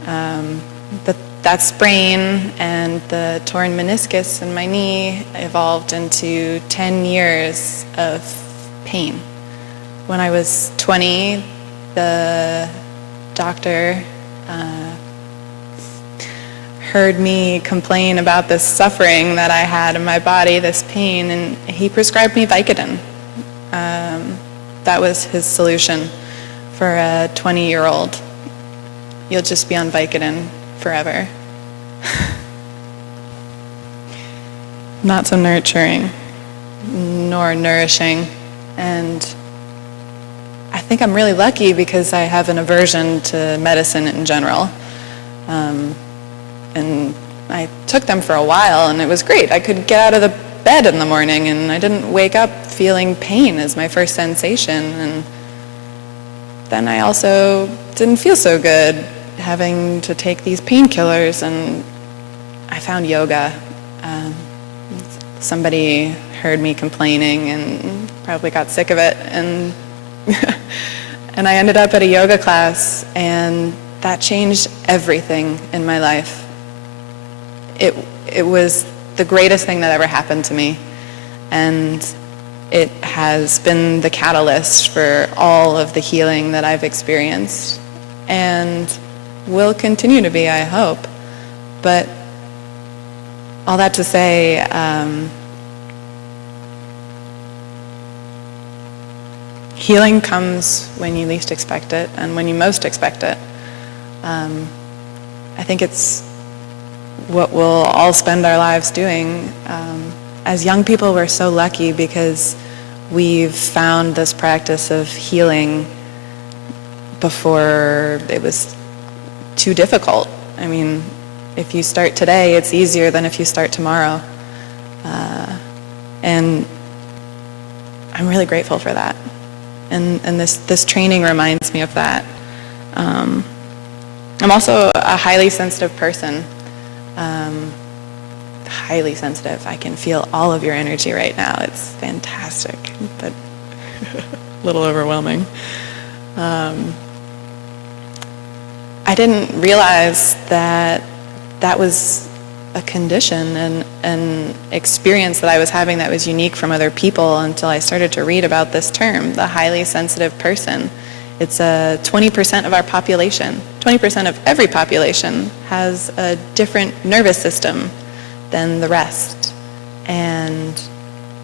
But that sprain and the torn meniscus in my knee evolved into 10 years of pain. When I was 20, the doctor heard me complain about this suffering that I had in my body, this pain, and he prescribed me Vicodin. That was his solution for a 20-year-old. You'll just be on Vicodin forever. Not so nurturing, nor nourishing. And I think I'm really lucky because I have an aversion to medicine in general. And I took them for a while, and it was great. I could get out of the bed in the morning, and I didn't wake up feeling pain as my first sensation. And then I also didn't feel so good having to take these painkillers, and I found yoga. Somebody heard me complaining and probably got sick of it, and and I ended up at a yoga class, and that changed everything in my life. It was the greatest thing that ever happened to me, and it has been the catalyst for all of the healing that I've experienced, and will continue to be, I hope. But all that to say, healing comes when you least expect it and when you most expect it. I think it's what we'll all spend our lives doing. As young people, we're so lucky because we've found this practice of healing before it was too difficult. I mean, if you start today, it's easier than if you start tomorrow. And I'm really grateful for that. And this training reminds me of that. I'm also a highly sensitive person. Highly sensitive. I can feel all of your energy right now. It's fantastic, but a little overwhelming. I didn't realize that that was a condition and an experience that I was having that was unique from other people until I started to read about this term, the highly sensitive person. It's 20% of our population. 20% of every population has a different nervous system than the rest. And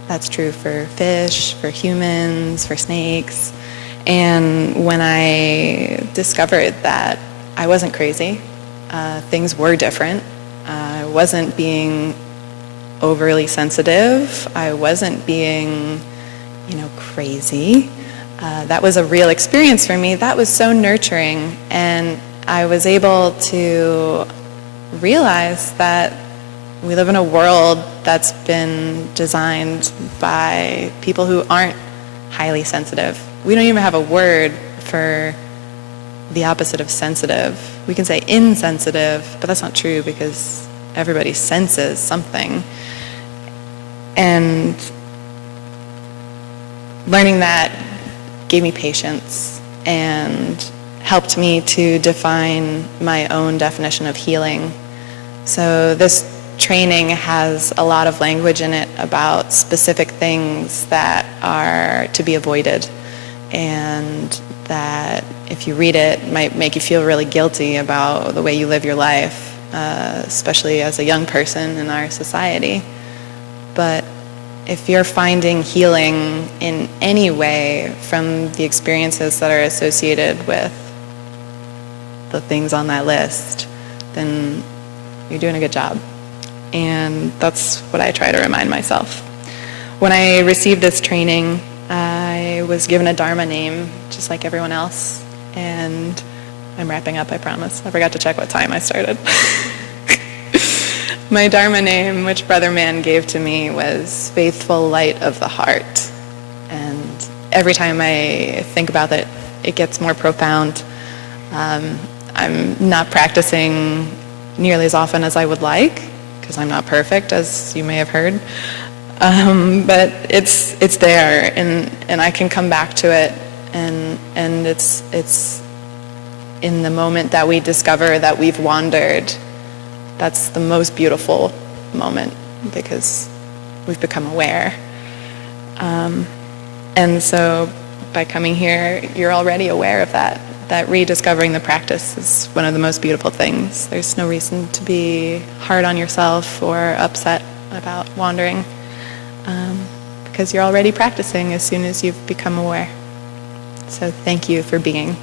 that's true for fish, for humans, for snakes. And when I discovered that I wasn't crazy, things were different. I wasn't being overly sensitive. I wasn't being, crazy. That was a real experience for me. That was so nurturing. And I was able to realize that we live in a world that's been designed by people who aren't highly sensitive. We don't even have a word for the opposite of sensitive. We can say insensitive, but that's not true because everybody senses something. And learning that gave me patience and helped me to define my own definition of healing. So this training has a lot of language in it about specific things that are to be avoided, and that if you read it might make you feel really guilty about the way you live your life, especially as a young person in our society. But if you're finding healing in any way from the experiences that are associated with the things on that list, then you're doing a good job. And that's what I try to remind myself. When I received this training, I was given a Dharma name, just like everyone else. And I'm wrapping up, I promise. I forgot to check what time I started. My Dharma name, which Brother Man gave to me, was Faithful Light of the Heart. And every time I think about it, it gets more profound. I'm not practicing nearly as often as I would like, because I'm not perfect, as you may have heard. But it's there, and I can come back to it, and it's in the moment that we discover that we've wandered. That's the most beautiful moment, because we've become aware. And so by coming here, you're already aware of that rediscovering the practice is one of the most beautiful things. There's no reason to be hard on yourself or upset about wandering, because you're already practicing as soon as you've become aware. So thank you for being.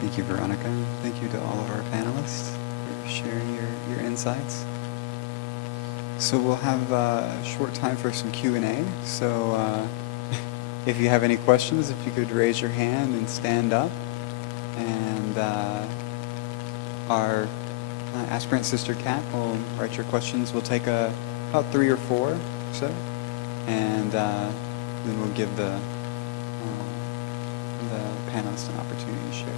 Thank you, Veronica. Thank you to all of our panelists for sharing your insights. So we'll have a short time for some Q&A. So if you have any questions, if you could raise your hand and stand up. And our aspirant sister Kat will write your questions. We'll take about 3 or 4 or so. And then we'll give the panelists an opportunity to share.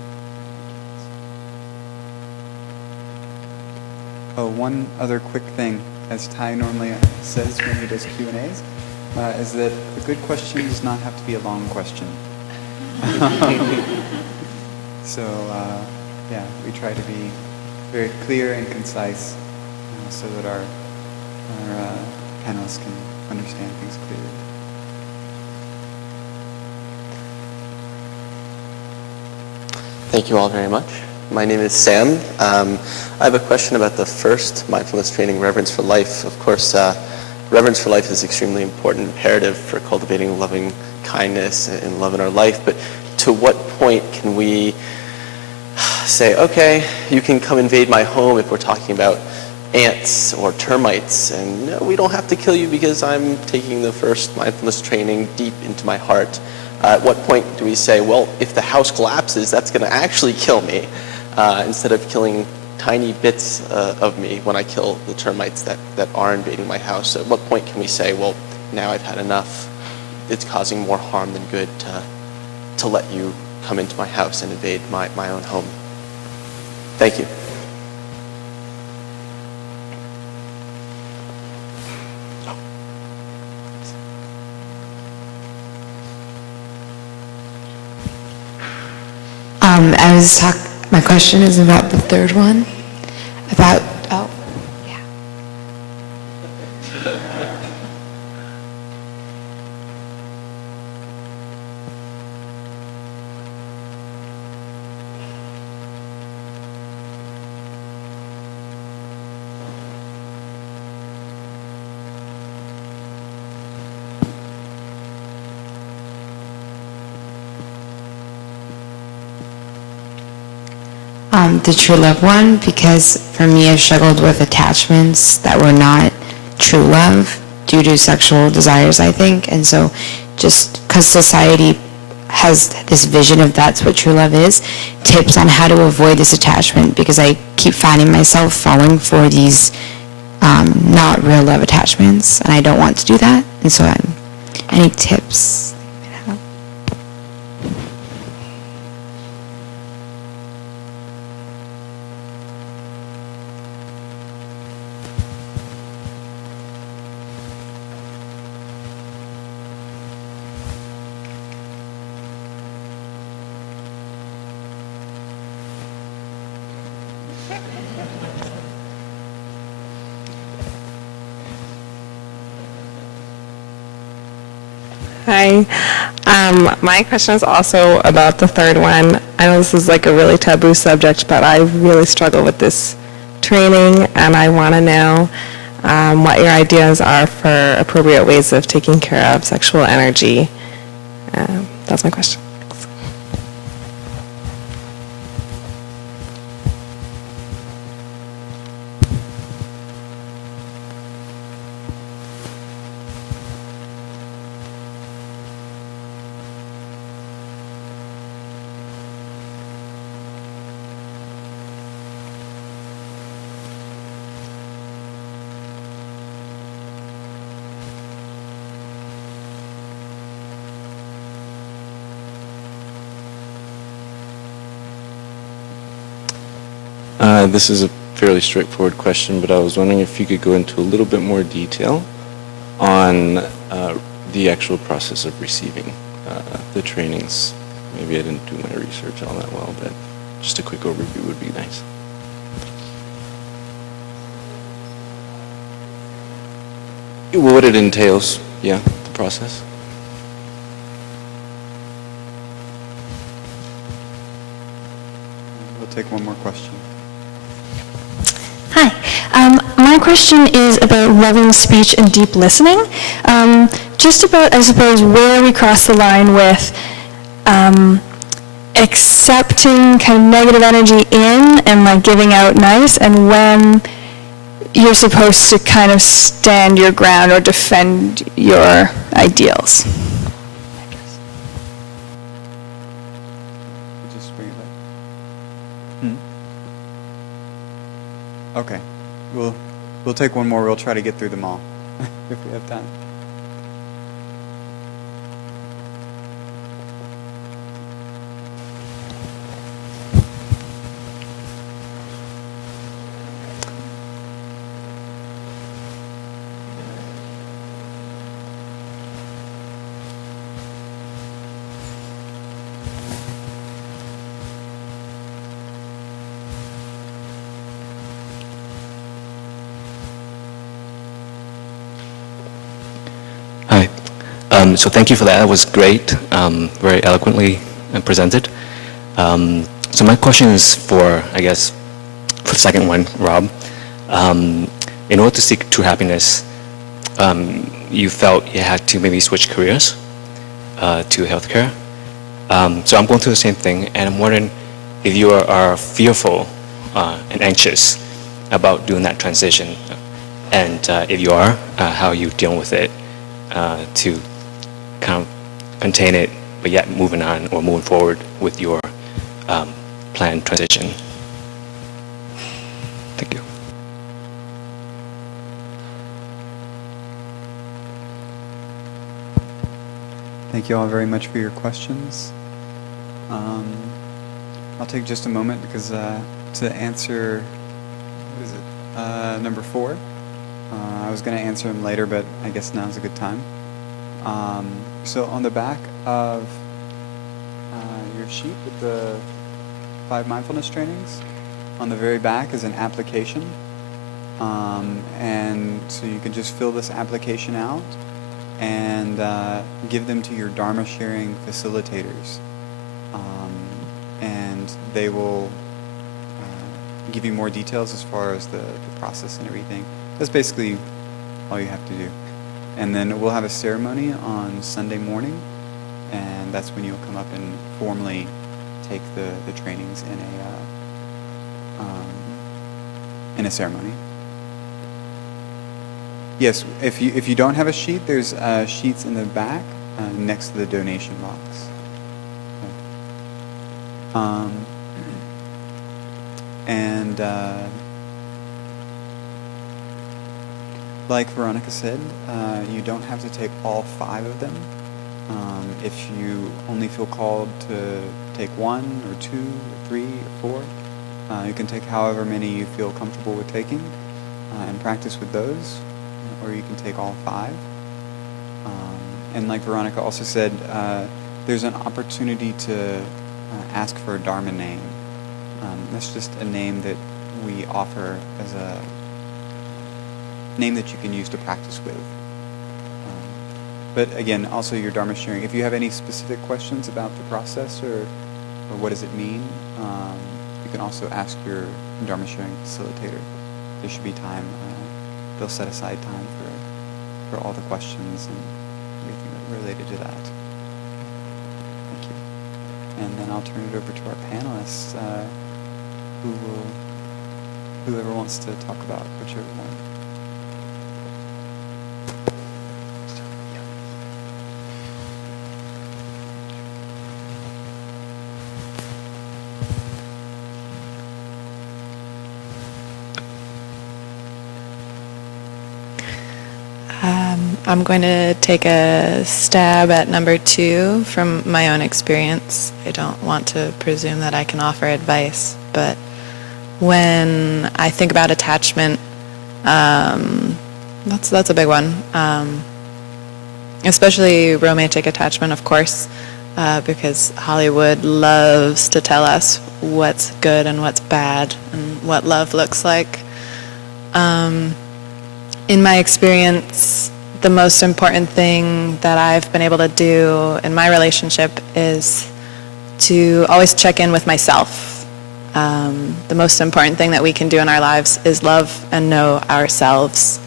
Oh, one other quick thing, as Ty normally says when he does Q&As, is that a good question does not have to be a long question. So, yeah, we try to be very clear and concise so that our panelists can understand things clearly. Thank you all very much. My name is Sam. I have a question about the first mindfulness training, Reverence for Life. Of course, Reverence for Life is extremely important, imperative for cultivating loving kindness and love in our life. But to what point can we say, okay, you can come invade my home if we're talking about ants or termites, and no, we don't have to kill you because I'm taking the first mindfulness training deep into my heart. At what point do we say, well, if the house collapses, that's going to actually kill me, instead of killing tiny bits of me when I kill the termites that are invading my house? At what point can we say, well, now I've had enough, it's causing more harm than good to let you come into my house and invade my own home? Thank you. My question is about the third one. Yeah. The true love one, because for me I've struggled with attachments that were not true love due to sexual desires, I think. And so just because society has this vision of that's what true love is, tips on how to avoid this attachment, because I keep finding myself falling for these not real love attachments, and I don't want to do that. And so any tips? Hi. My question is also about the third one. I know this is like a really taboo subject, but I really struggle with this training, and I want to know what your ideas are for appropriate ways of taking care of sexual energy. That's my question. This is a fairly straightforward question, but I was wondering if you could go into a little bit more detail on the actual process of receiving the trainings. Maybe I didn't do my research all that well, but just a quick overview would be nice. What it entails, yeah, the process. We'll take one more question. Hi. My question is about loving speech and deep listening. Just about, I suppose, where we cross the line with accepting kind of negative energy in and like giving out nice, and when you're supposed to kind of stand your ground or defend your ideals. Just bring it back. Okay. We'll take one more. We'll try to get through them all if we have time. Hi. So thank you for that. That was great, very eloquently presented. So my question is for, I guess, for the second one, Rob. In order to seek true happiness, you felt you had to maybe switch careers to healthcare. So I'm going through the same thing, and I'm wondering if you are fearful and anxious about doing that transition, and if you are, how you deal with it to kind of contain it, but yet moving on or moving forward with your planned transition. Thank you. Thank you all very much for your questions. I'll take just a moment because to answer, what is it, number 4. I was going to answer them later, but I guess now's a good time. So on the back of your sheet with the 5 mindfulness trainings, on the very back is an application. And so you can just fill this application out and give them to your Dharma sharing facilitators. And they will give you more details as far as the process and everything. That's basically all you have to do. And then we'll have a ceremony on Sunday morning, and that's when you'll come up and formally take the trainings in a ceremony. Yes, if you don't have a sheet, there's sheets in the back next to the donation box. And like Veronica said, you don't have to take all 5 of them. If you only feel called to take 1 or 2 or 3 or 4, you can take however many you feel comfortable with taking and practice with those, or you can take all 5. And like Veronica also said, there's an opportunity to ask for a Dharma name. That's just a name that we offer as a name that you can use to practice with. But again, also your Dharma sharing. If you have any specific questions about the process or what does it mean, you can also ask your Dharma sharing facilitator. There should be time. They'll set aside time for all the questions and everything related to that. Thank you. And then I'll turn it over to our panelists, whoever wants to talk about whichever one. I'm going to take a stab at number 2 from my own experience. I don't want to presume that I can offer advice, but when I think about attachment, that's a big one. Especially romantic attachment, of course, because Hollywood loves to tell us what's good and what's bad and what love looks like. In my experience, the most important thing that I've been able to do in my relationship is to always check in with myself. The most important thing that we can do in our lives is love and know ourselves.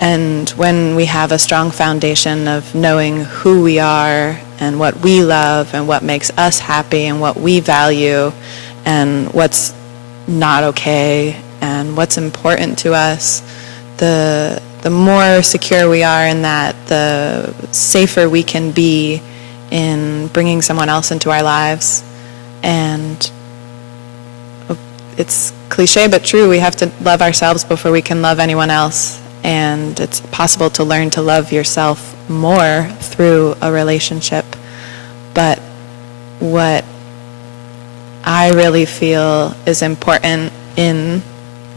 And when we have a strong foundation of knowing who we are and what we love and what makes us happy and what we value and what's not okay and what's important to us, the more secure we are in that, the safer we can be in bringing someone else into our lives. And it's cliche but true, we have to love ourselves before we can love anyone else. And it's possible to learn to love yourself more through a relationship. But what I really feel is important in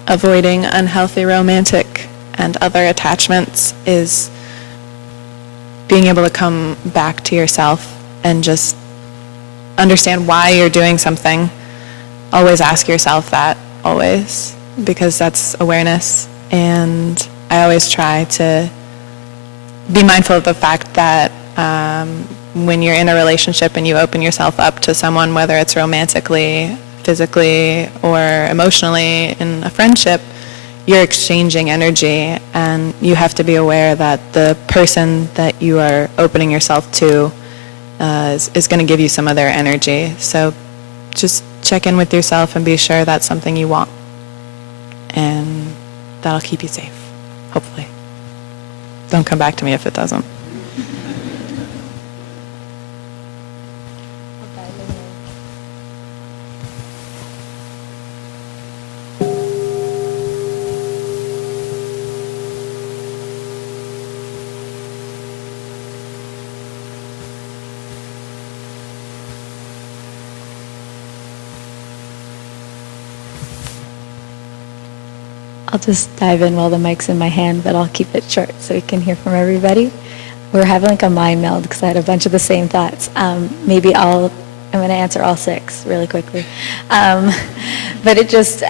avoiding unhealthy romantic and other attachments is being able to come back to yourself and just understand why you're doing something. Always ask yourself that, always, because that's awareness. And I always try to be mindful of the fact that when you're in a relationship and you open yourself up to someone, whether it's romantically, physically, or emotionally in a friendship, you're exchanging energy, and you have to be aware that the person that you are opening yourself to is going to give you some of their energy. So just check in with yourself and be sure that's something you want, and that'll keep you safe, hopefully. Don't come back to me if it doesn't. I'll just dive in while the mic's in my hand, but I'll keep it short so we can hear from everybody. We're having like a mind meld because I had a bunch of the same thoughts. I'm going to answer all 6 really quickly. But it just,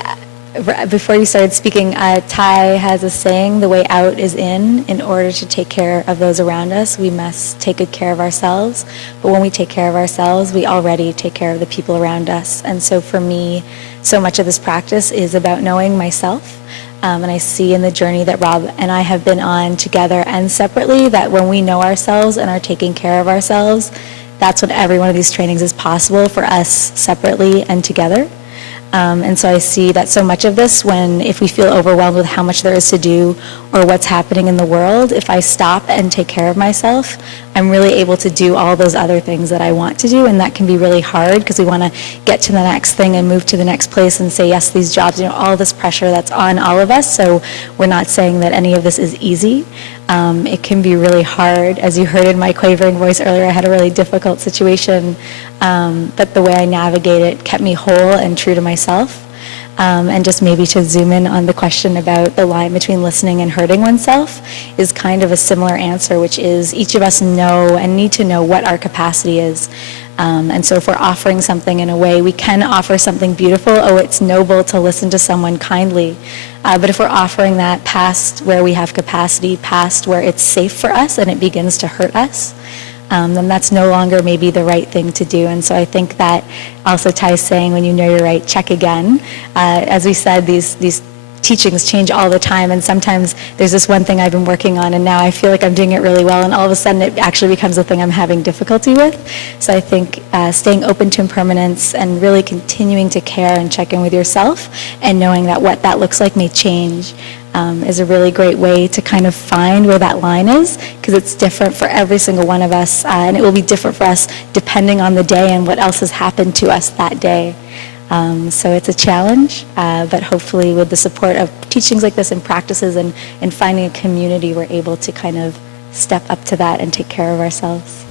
before you started speaking, Ty has a saying, the way out is in. In order to take care of those around us, we must take good care of ourselves. But when we take care of ourselves, we already take care of the people around us. And so for me, so much of this practice is about knowing myself. And I see in the journey that Rob and I have been on together and separately that when we know ourselves and are taking care of ourselves, that's when every one of these trainings is possible for us separately and together. And so I see that so much of this, if we feel overwhelmed with how much there is to do or what's happening in the world, if I stop and take care of myself, I'm really able to do all those other things that I want to do. And that can be really hard because we want to get to the next thing and move to the next place and say yes to these jobs, all this pressure that's on all of us. So we're not saying that any of this is easy. It can be really hard. As you heard in my quavering voice earlier, I had a really difficult situation, but the way I navigate it kept me whole and true to myself. And just maybe to zoom in on the question about the line between listening and hurting oneself is kind of a similar answer, which is each of us know and need to know what our capacity is. And so if we're offering something in a way, we can offer something beautiful. Oh, it's noble to listen to someone kindly. But if we're offering that past where we have capacity, past where it's safe for us and it begins to hurt us, then that's no longer maybe the right thing to do. And so I think that also ties saying, when you know you're right, check again. As we said, these teachings change all the time, and sometimes there's this one thing I've been working on and now I feel like I'm doing it really well, and all of a sudden it actually becomes a thing I'm having difficulty with. So I think staying open to impermanence and really continuing to care and check in with yourself, and knowing that what that looks like may change, is a really great way to kind of find where that line is, because it's different for every single one of us, and it will be different for us depending on the day and what else has happened to us that day. So it's a challenge, but hopefully with the support of teachings like this and practices and finding a community, we're able to kind of step up to that and take care of ourselves.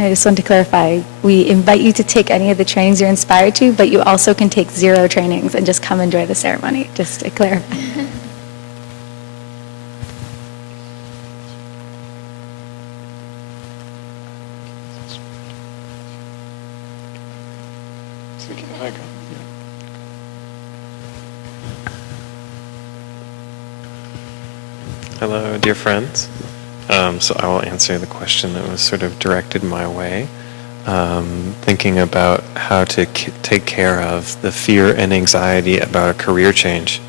I just want to clarify, we invite you to take any of the trainings you're inspired to, but you also can take 0 trainings and just come enjoy the ceremony, just to clarify. Hello, dear friends. So I will answer the question that was sort of directed my way, thinking about how to take care of the fear and anxiety about a career change.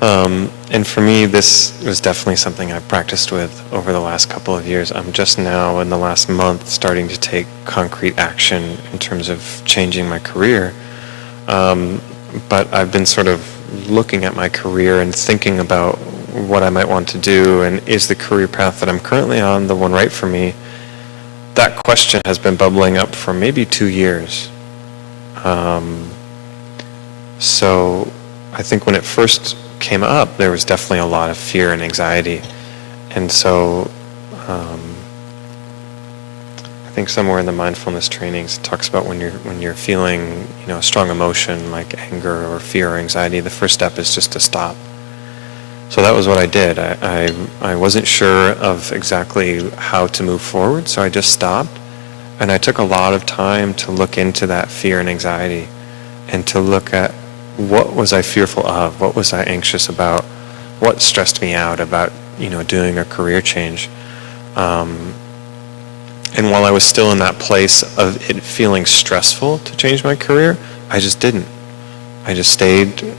And for me, this was definitely something I've practiced with over the last couple of years. I'm just now, in the last month, starting to take concrete action in terms of changing my career. But I've been sort of looking at my career and thinking about what I might want to do, and is the career path that I'm currently on the one right for me? That question has been bubbling up for maybe 2 years. So I think when it first came up, there was definitely a lot of fear and anxiety. And so I think somewhere in the mindfulness trainings it talks about when you're feeling, a strong emotion like anger or fear or anxiety, the first step is just to stop. So that was what I did. I wasn't sure of exactly how to move forward, so I just stopped. And I took a lot of time to look into that fear and anxiety and to look at what was I fearful of, what was I anxious about, what stressed me out about, doing a career change. And while I was still in that place of it feeling stressful to change my career, I just didn't. I just stayed,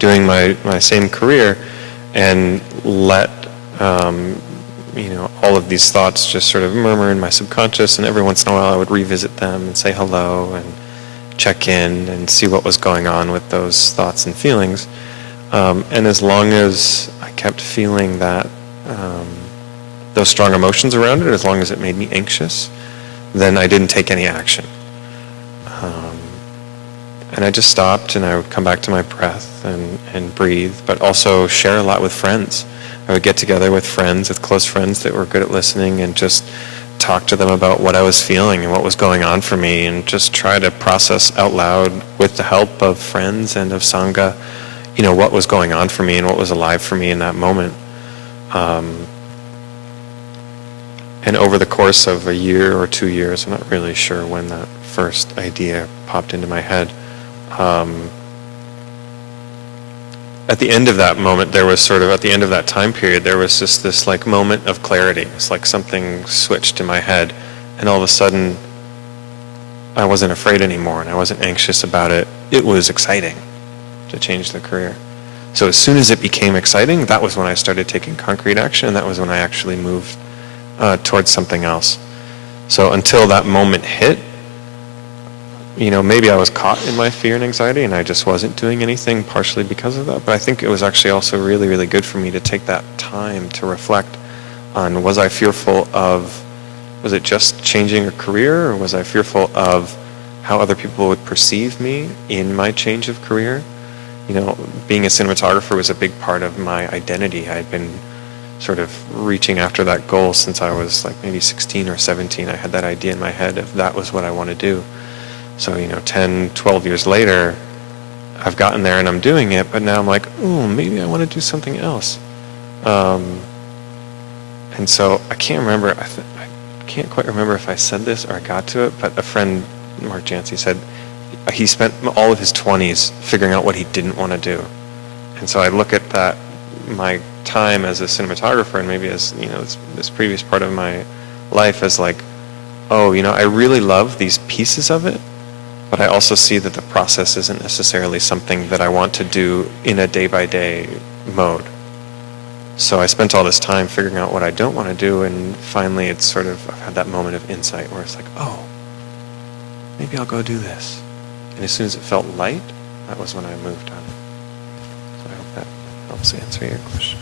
doing my same career, and let all of these thoughts just sort of murmur in my subconscious, and every once in a while I would revisit them and say hello and check in and see what was going on with those thoughts and feelings. And as long as I kept feeling that those strong emotions around it, as long as it made me anxious, then I didn't take any action. And I just stopped, and I would come back to my breath and breathe, but also share a lot with friends. I would get together with friends, with close friends that were good at listening, and just talk to them about what I was feeling and what was going on for me, and just try to process out loud with the help of friends and of Sangha, what was going on for me and what was alive for me in that moment. And over the course of a year or 2 years, I'm not really sure when that first idea popped into my head, at the end of that moment, there was at the end of that time period, there was just this moment of clarity. It's like something switched in my head, and all of a sudden, I wasn't afraid anymore, and I wasn't anxious about it. It was exciting to change the career. So as soon as it became exciting, that was when I started taking concrete action, and that was when I actually moved towards something else. So until that moment hit, maybe I was caught in my fear and anxiety, and I just wasn't doing anything partially because of that. But I think it was actually also really, really good for me to take that time to reflect on, was I fearful of, was it just changing a career, or was I fearful of how other people would perceive me in my change of career. You know, being a cinematographer was a big part of my identity. I had been sort of reaching after that goal since I was like maybe 16 or 17. I had that idea in my head of that was what I want to do. So, 10, 12 years later, I've gotten there and I'm doing it, but now I'm like, oh, maybe I want to do something else. And so I can't remember, I can't quite remember if I said this or I got to it, but a friend, Mark Jancy, said he spent all of his 20s figuring out what he didn't want to do. And so I look at that, my time as a cinematographer and maybe as, this previous part of my life as like, oh, I really love these pieces of it, but I also see that the process isn't necessarily something that I want to do in a day-by-day mode. So I spent all this time figuring out what I don't want to do, and finally I've had that moment of insight where it's like, oh, maybe I'll go do this. And as soon as it felt light, that was when I moved on. So I hope that helps answer your question.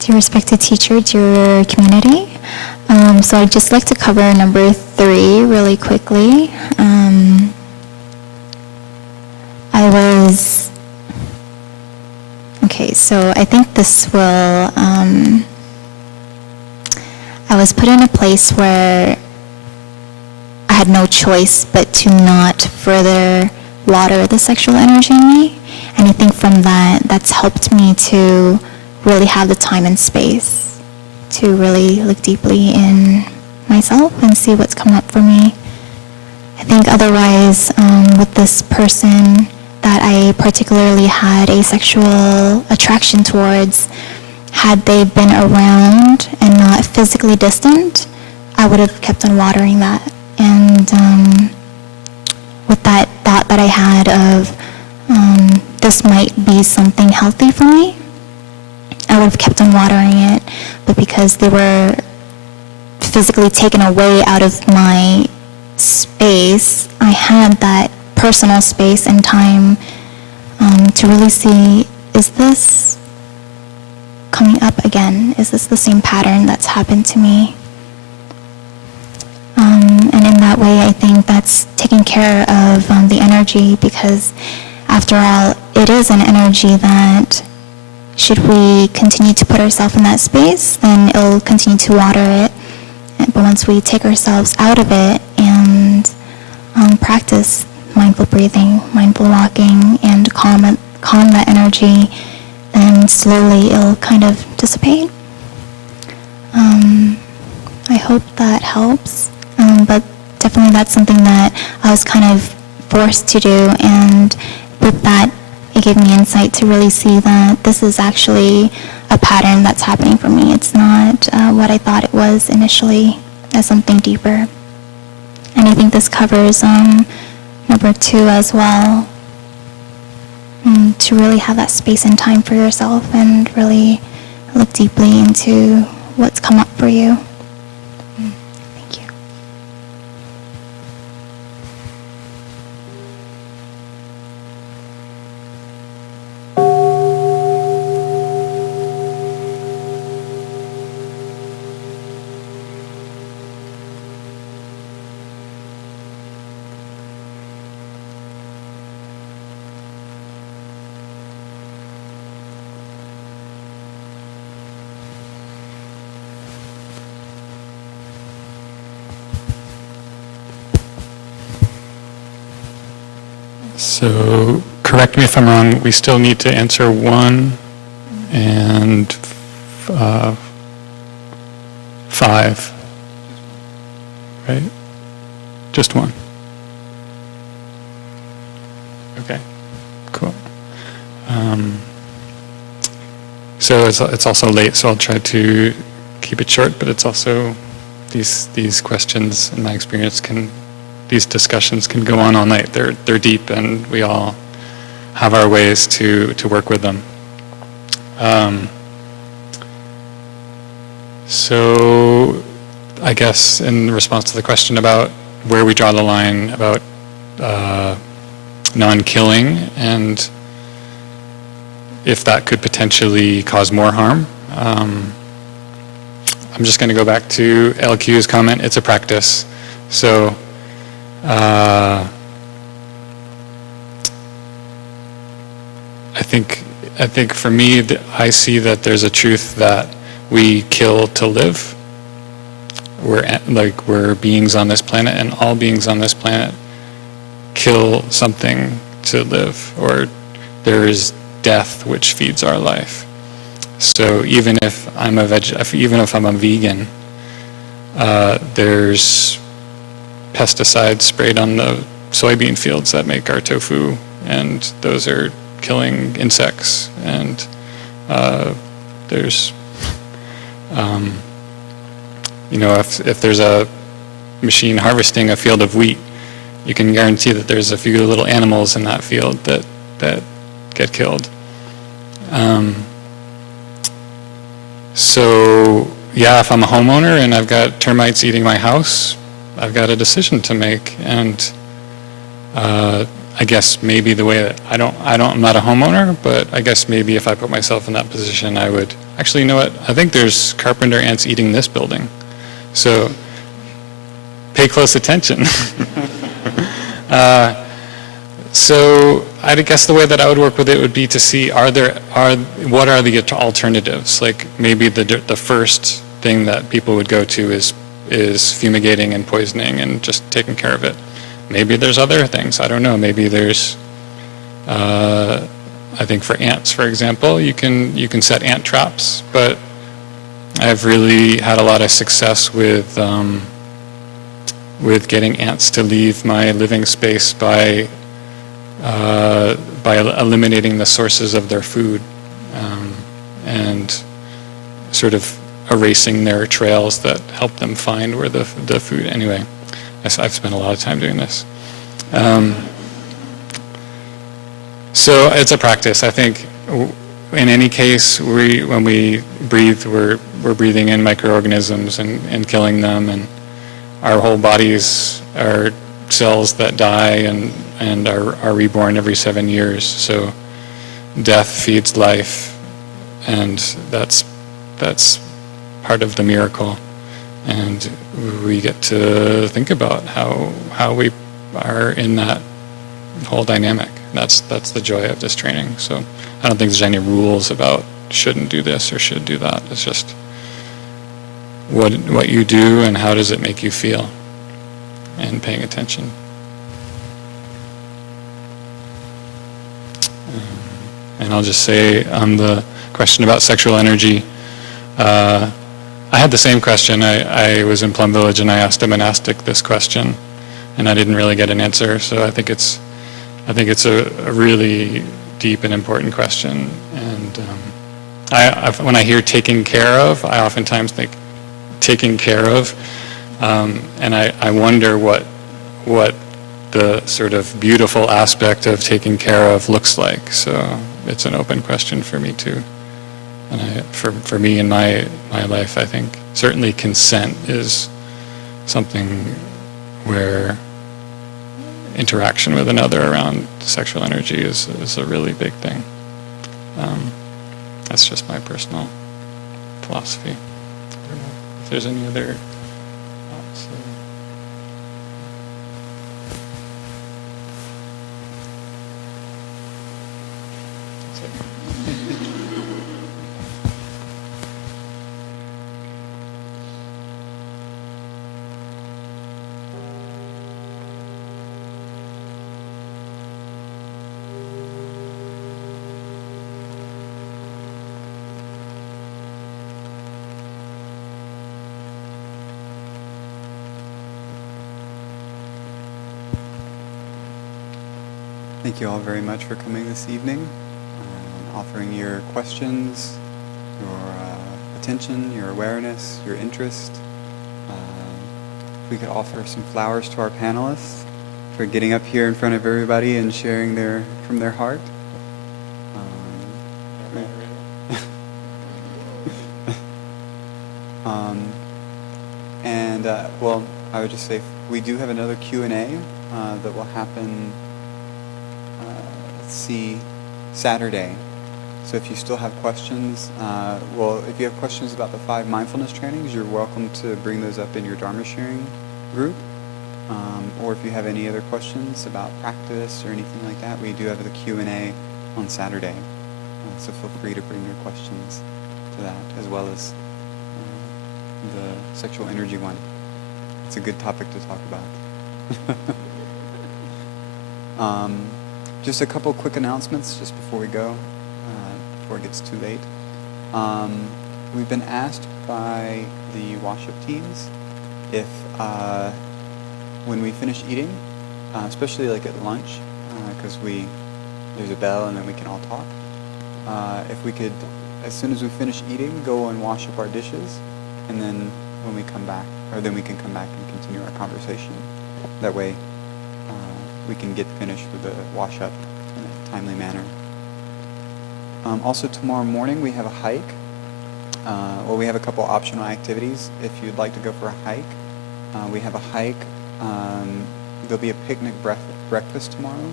Dear respected teacher, dear community, so I'd just like to cover number 3 really quickly. So I think this will, I was put in a place where I had no choice but to not further water the sexual energy in me. And I think from that's helped me to really have the time and space to really look deeply in myself and see what's come up for me. I think otherwise, with this person that I particularly had a sexual attraction towards, had they been around and not physically distant, I would have kept on watering that. And with that thought that I had of this might be something healthy for me, I would have kept on watering it. But because they were physically taken away out of my space, I had that personal space and time to really see, is this coming up again? Is this the same pattern that's happened to me? And in that way, I think that's taking care of the energy, because after all, it is an energy that, should we continue to put ourselves in that space, then it'll continue to water it. But once we take ourselves out of it and practice mindful breathing, mindful walking, and calm that energy, then slowly it'll kind of dissipate. I hope that helps, but definitely that's something that I was kind of forced to do, and with that, it gave me insight to really see that this is actually a pattern that's happening for me. It's not what I thought it was initially, as something deeper. And I think this covers number 2 as well, to really have that space and time for yourself and really look deeply into what's come up for you. Thank you. So, correct me if I'm wrong, we still need to answer 1 and 5, right? Just 1. Okay, cool. So it's also late, so I'll try to keep it short, but it's also these questions, in my experience, these discussions can go on all night. They're deep, and we all have our ways to work with them. So I guess in response to the question about where we draw the line about non-killing and if that could potentially cause more harm, I'm just going to go back to LQ's comment. It's a practice. So I think for me, I see that there's a truth that we kill to live. We're beings on this planet, and all beings on this planet kill something to live, or there is death which feeds our life. So even if I'm a vegan, there's pesticides sprayed on the soybean fields that make our tofu, and those are killing insects. And there's, if there's a machine harvesting a field of wheat, you can guarantee that there's a few little animals in that field that get killed. So yeah, if I'm a homeowner and I've got termites eating my house, I've got a decision to make. And I guess maybe the way that I'm not a homeowner, but I guess maybe if I put myself in that position, I would actually, you know what? I think there's carpenter ants eating this building, so pay close attention. So I guess the way that I would work with it would be to see what are the alternatives? Like maybe the first thing that people would go to is fumigating and poisoning and just taking care of it. Maybe there's other things. I don't know. Maybe there's I think for ants, for example, you can set ant traps, but I've really had a lot of success with getting ants to leave my living space by eliminating the sources of their food and sort of erasing their trails that help them find where the food. Anyway, I've spent a lot of time doing this. So it's a practice. I think in any case, when we breathe, we're breathing in microorganisms and killing them, and our whole bodies are cells that die and are reborn every 7 years. So death feeds life, and that's part of the miracle. And we get to think about how we are in that whole dynamic. That's the joy of this training. So I don't think there's any rules about shouldn't do this or should do that. It's just what you do and how does it make you feel, and paying attention. And I'll just say on the question about sexual energy, I had the same question. I was in Plum Village and I asked a monastic this question, and I didn't really get an answer. So I think it's a really deep and important question. And when I hear taking care of, I oftentimes think taking care of, and I wonder what the sort of beautiful aspect of taking care of looks like. So it's an open question for me too. And for me in my life, I think certainly consent is something where interaction with another around sexual energy is a really big thing. That's just my personal philosophy. I don't know if there's any other thoughts. Thank you all very much for coming this evening, offering your questions, attention, your awareness, your interest. We could offer some flowers to our panelists for getting up here in front of everybody and sharing from their heart. Well, I would just say we do have another Q&A that will happen, Saturday. So if you still have questions, if you have questions about the 5 mindfulness trainings, you're welcome to bring those up in your Dharma sharing group. Or if you have any other questions about practice or anything like that, we do have the Q&A on Saturday. So feel free to bring your questions to that, as well as the sexual energy one. It's a good topic to talk about. Just a couple quick announcements just before we go, before it gets too late. We've been asked by the wash-up teams if when we finish eating, especially like at lunch, because there's a bell and then we can all talk, if we could, as soon as we finish eating, go and wash up our dishes, and then when we come back, then we can come back and continue our conversation. That way we can get finished with the wash up in a timely manner. Also tomorrow morning we have a hike. We have a couple optional activities. If you'd like to go for a hike, we have a hike. There'll be a picnic breakfast tomorrow.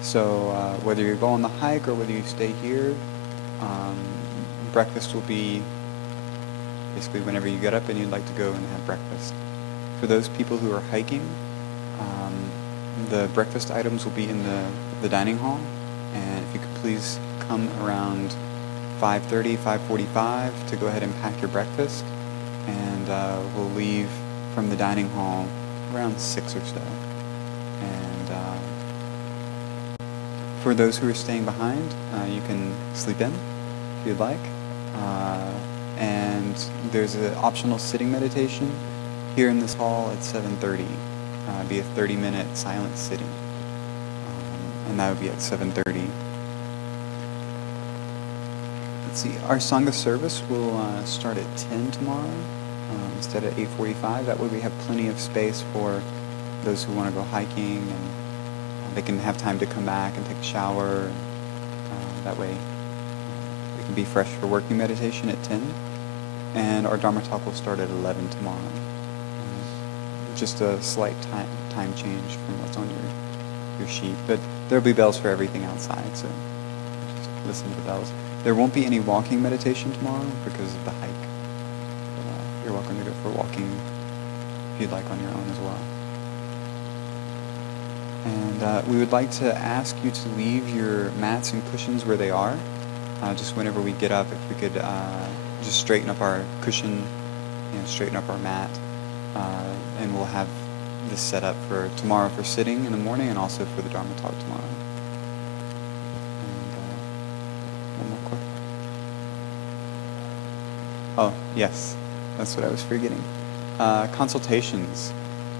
So whether you go on the hike or whether you stay here, breakfast will be basically whenever you get up and you'd like to go and have breakfast. For those people who are hiking, the breakfast items will be in the dining hall. And if you could please come around 5:30, 5:45 to go ahead and pack your breakfast. And we'll leave from the dining hall around 6 or so. And for those who are staying behind, you can sleep in if you'd like. And there's an optional sitting meditation here in this hall at 7:30. It'd be a 30-minute silent sitting. And that would be at 7:30. Let's see, our Sangha service will start at 10 tomorrow instead of 8:45. That way we have plenty of space for those who want to go hiking, and they can have time to come back and take a shower. That way we can be fresh for working meditation at 10. And our Dharma talk will start at 11 tomorrow. Just a slight time change from what's on your sheet. But there'll be bells for everything outside, so just listen to the bells. There won't be any walking meditation tomorrow because of the hike. But, you're welcome to go for walking if you'd like on your own as well. And we would like to ask you to leave your mats and cushions where they are. Just whenever we get up, if we could just straighten up our cushion and straighten up our mat. And we'll have this set up for tomorrow for sitting in the morning and also for the Dharma talk tomorrow. And one more question. Oh, yes. That's what I was forgetting. Consultations.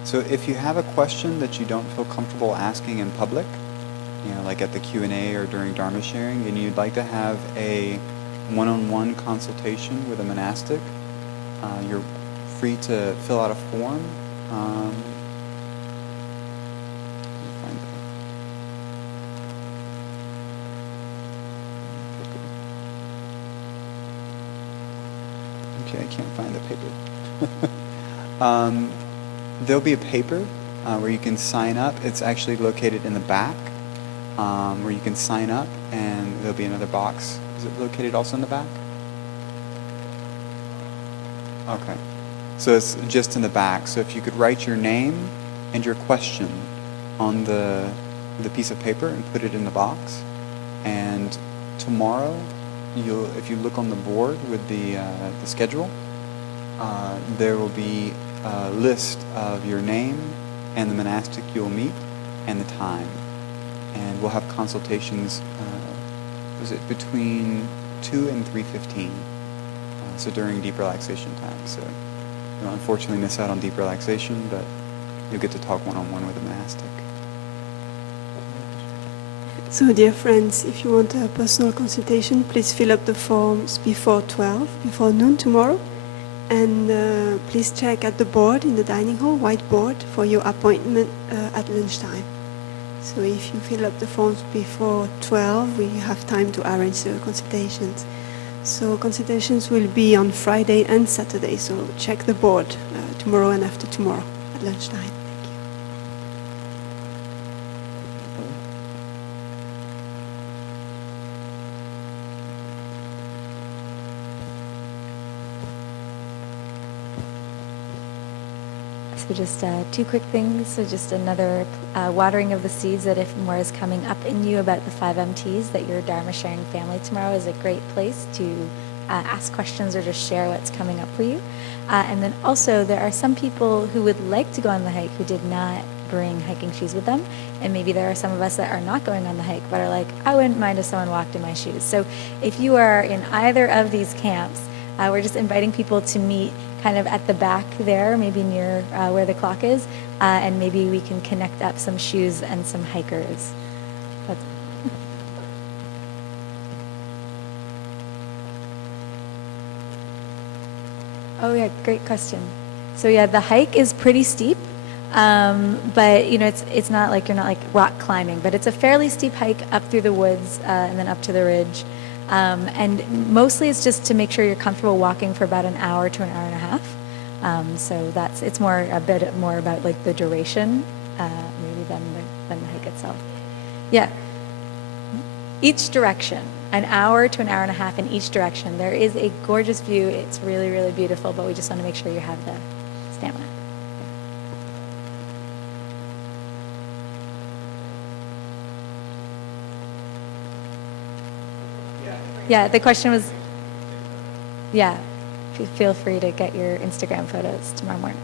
So if you have a question that you don't feel comfortable asking in public, like at the Q&A or during Dharma sharing, and you'd like to have a one-on-one consultation with a monastic, you're free to fill out a form. Okay, I can't find the paper. There'll be a paper where you can sign up. It's actually located in the back, where you can sign up, and there'll be another box. Is it located also in the back? Okay. So it's just in the back. So if you could write your name and your question on the piece of paper and put it in the box. And tomorrow, if you look on the board with the schedule, there will be a list of your name and the monastic you'll meet and the time. And we'll have consultations, between 2 and 3:15, so during deep relaxation time. So you'll unfortunately miss out on deep relaxation, but you'll get to talk one-on-one with a monastic. So, dear friends, if you want a personal consultation, please fill up the forms before 12, before noon tomorrow. And please check at the board in the dining hall, whiteboard, for your appointment at lunchtime. So if you fill up the forms before 12, we have time to arrange the consultations. So consultations will be on Friday and Saturday, so check the board tomorrow and after tomorrow at lunchtime. So just two quick things. So just another watering of the seeds that if more is coming up in you about the 5 MTs, that your Dharma sharing family tomorrow is a great place to ask questions or just share what's coming up for you. And then also there are some people who would like to go on the hike who did not bring hiking shoes with them. And maybe there are some of us that are not going on the hike but are like, I wouldn't mind if someone walked in my shoes. So if you are in either of these camps, we're just inviting people to meet kind of at the back there, maybe near where the clock is, and maybe we can connect up some shoes and some hikers. Oh yeah, great question. So yeah, the hike is pretty steep, but you know it's not like you're not like rock climbing, but it's a fairly steep hike up through the woods and then up to the ridge. And mostly it's just to make sure you're comfortable walking for about an hour to an hour and a half. So it's a bit more about like the duration, maybe than the hike itself. Yeah. Each direction, an hour to an hour and a half in each direction. There is a gorgeous view. It's really, really beautiful, but we just want to make sure you have the stamina. Yeah, the question was, yeah, feel free to get your Instagram photos tomorrow morning.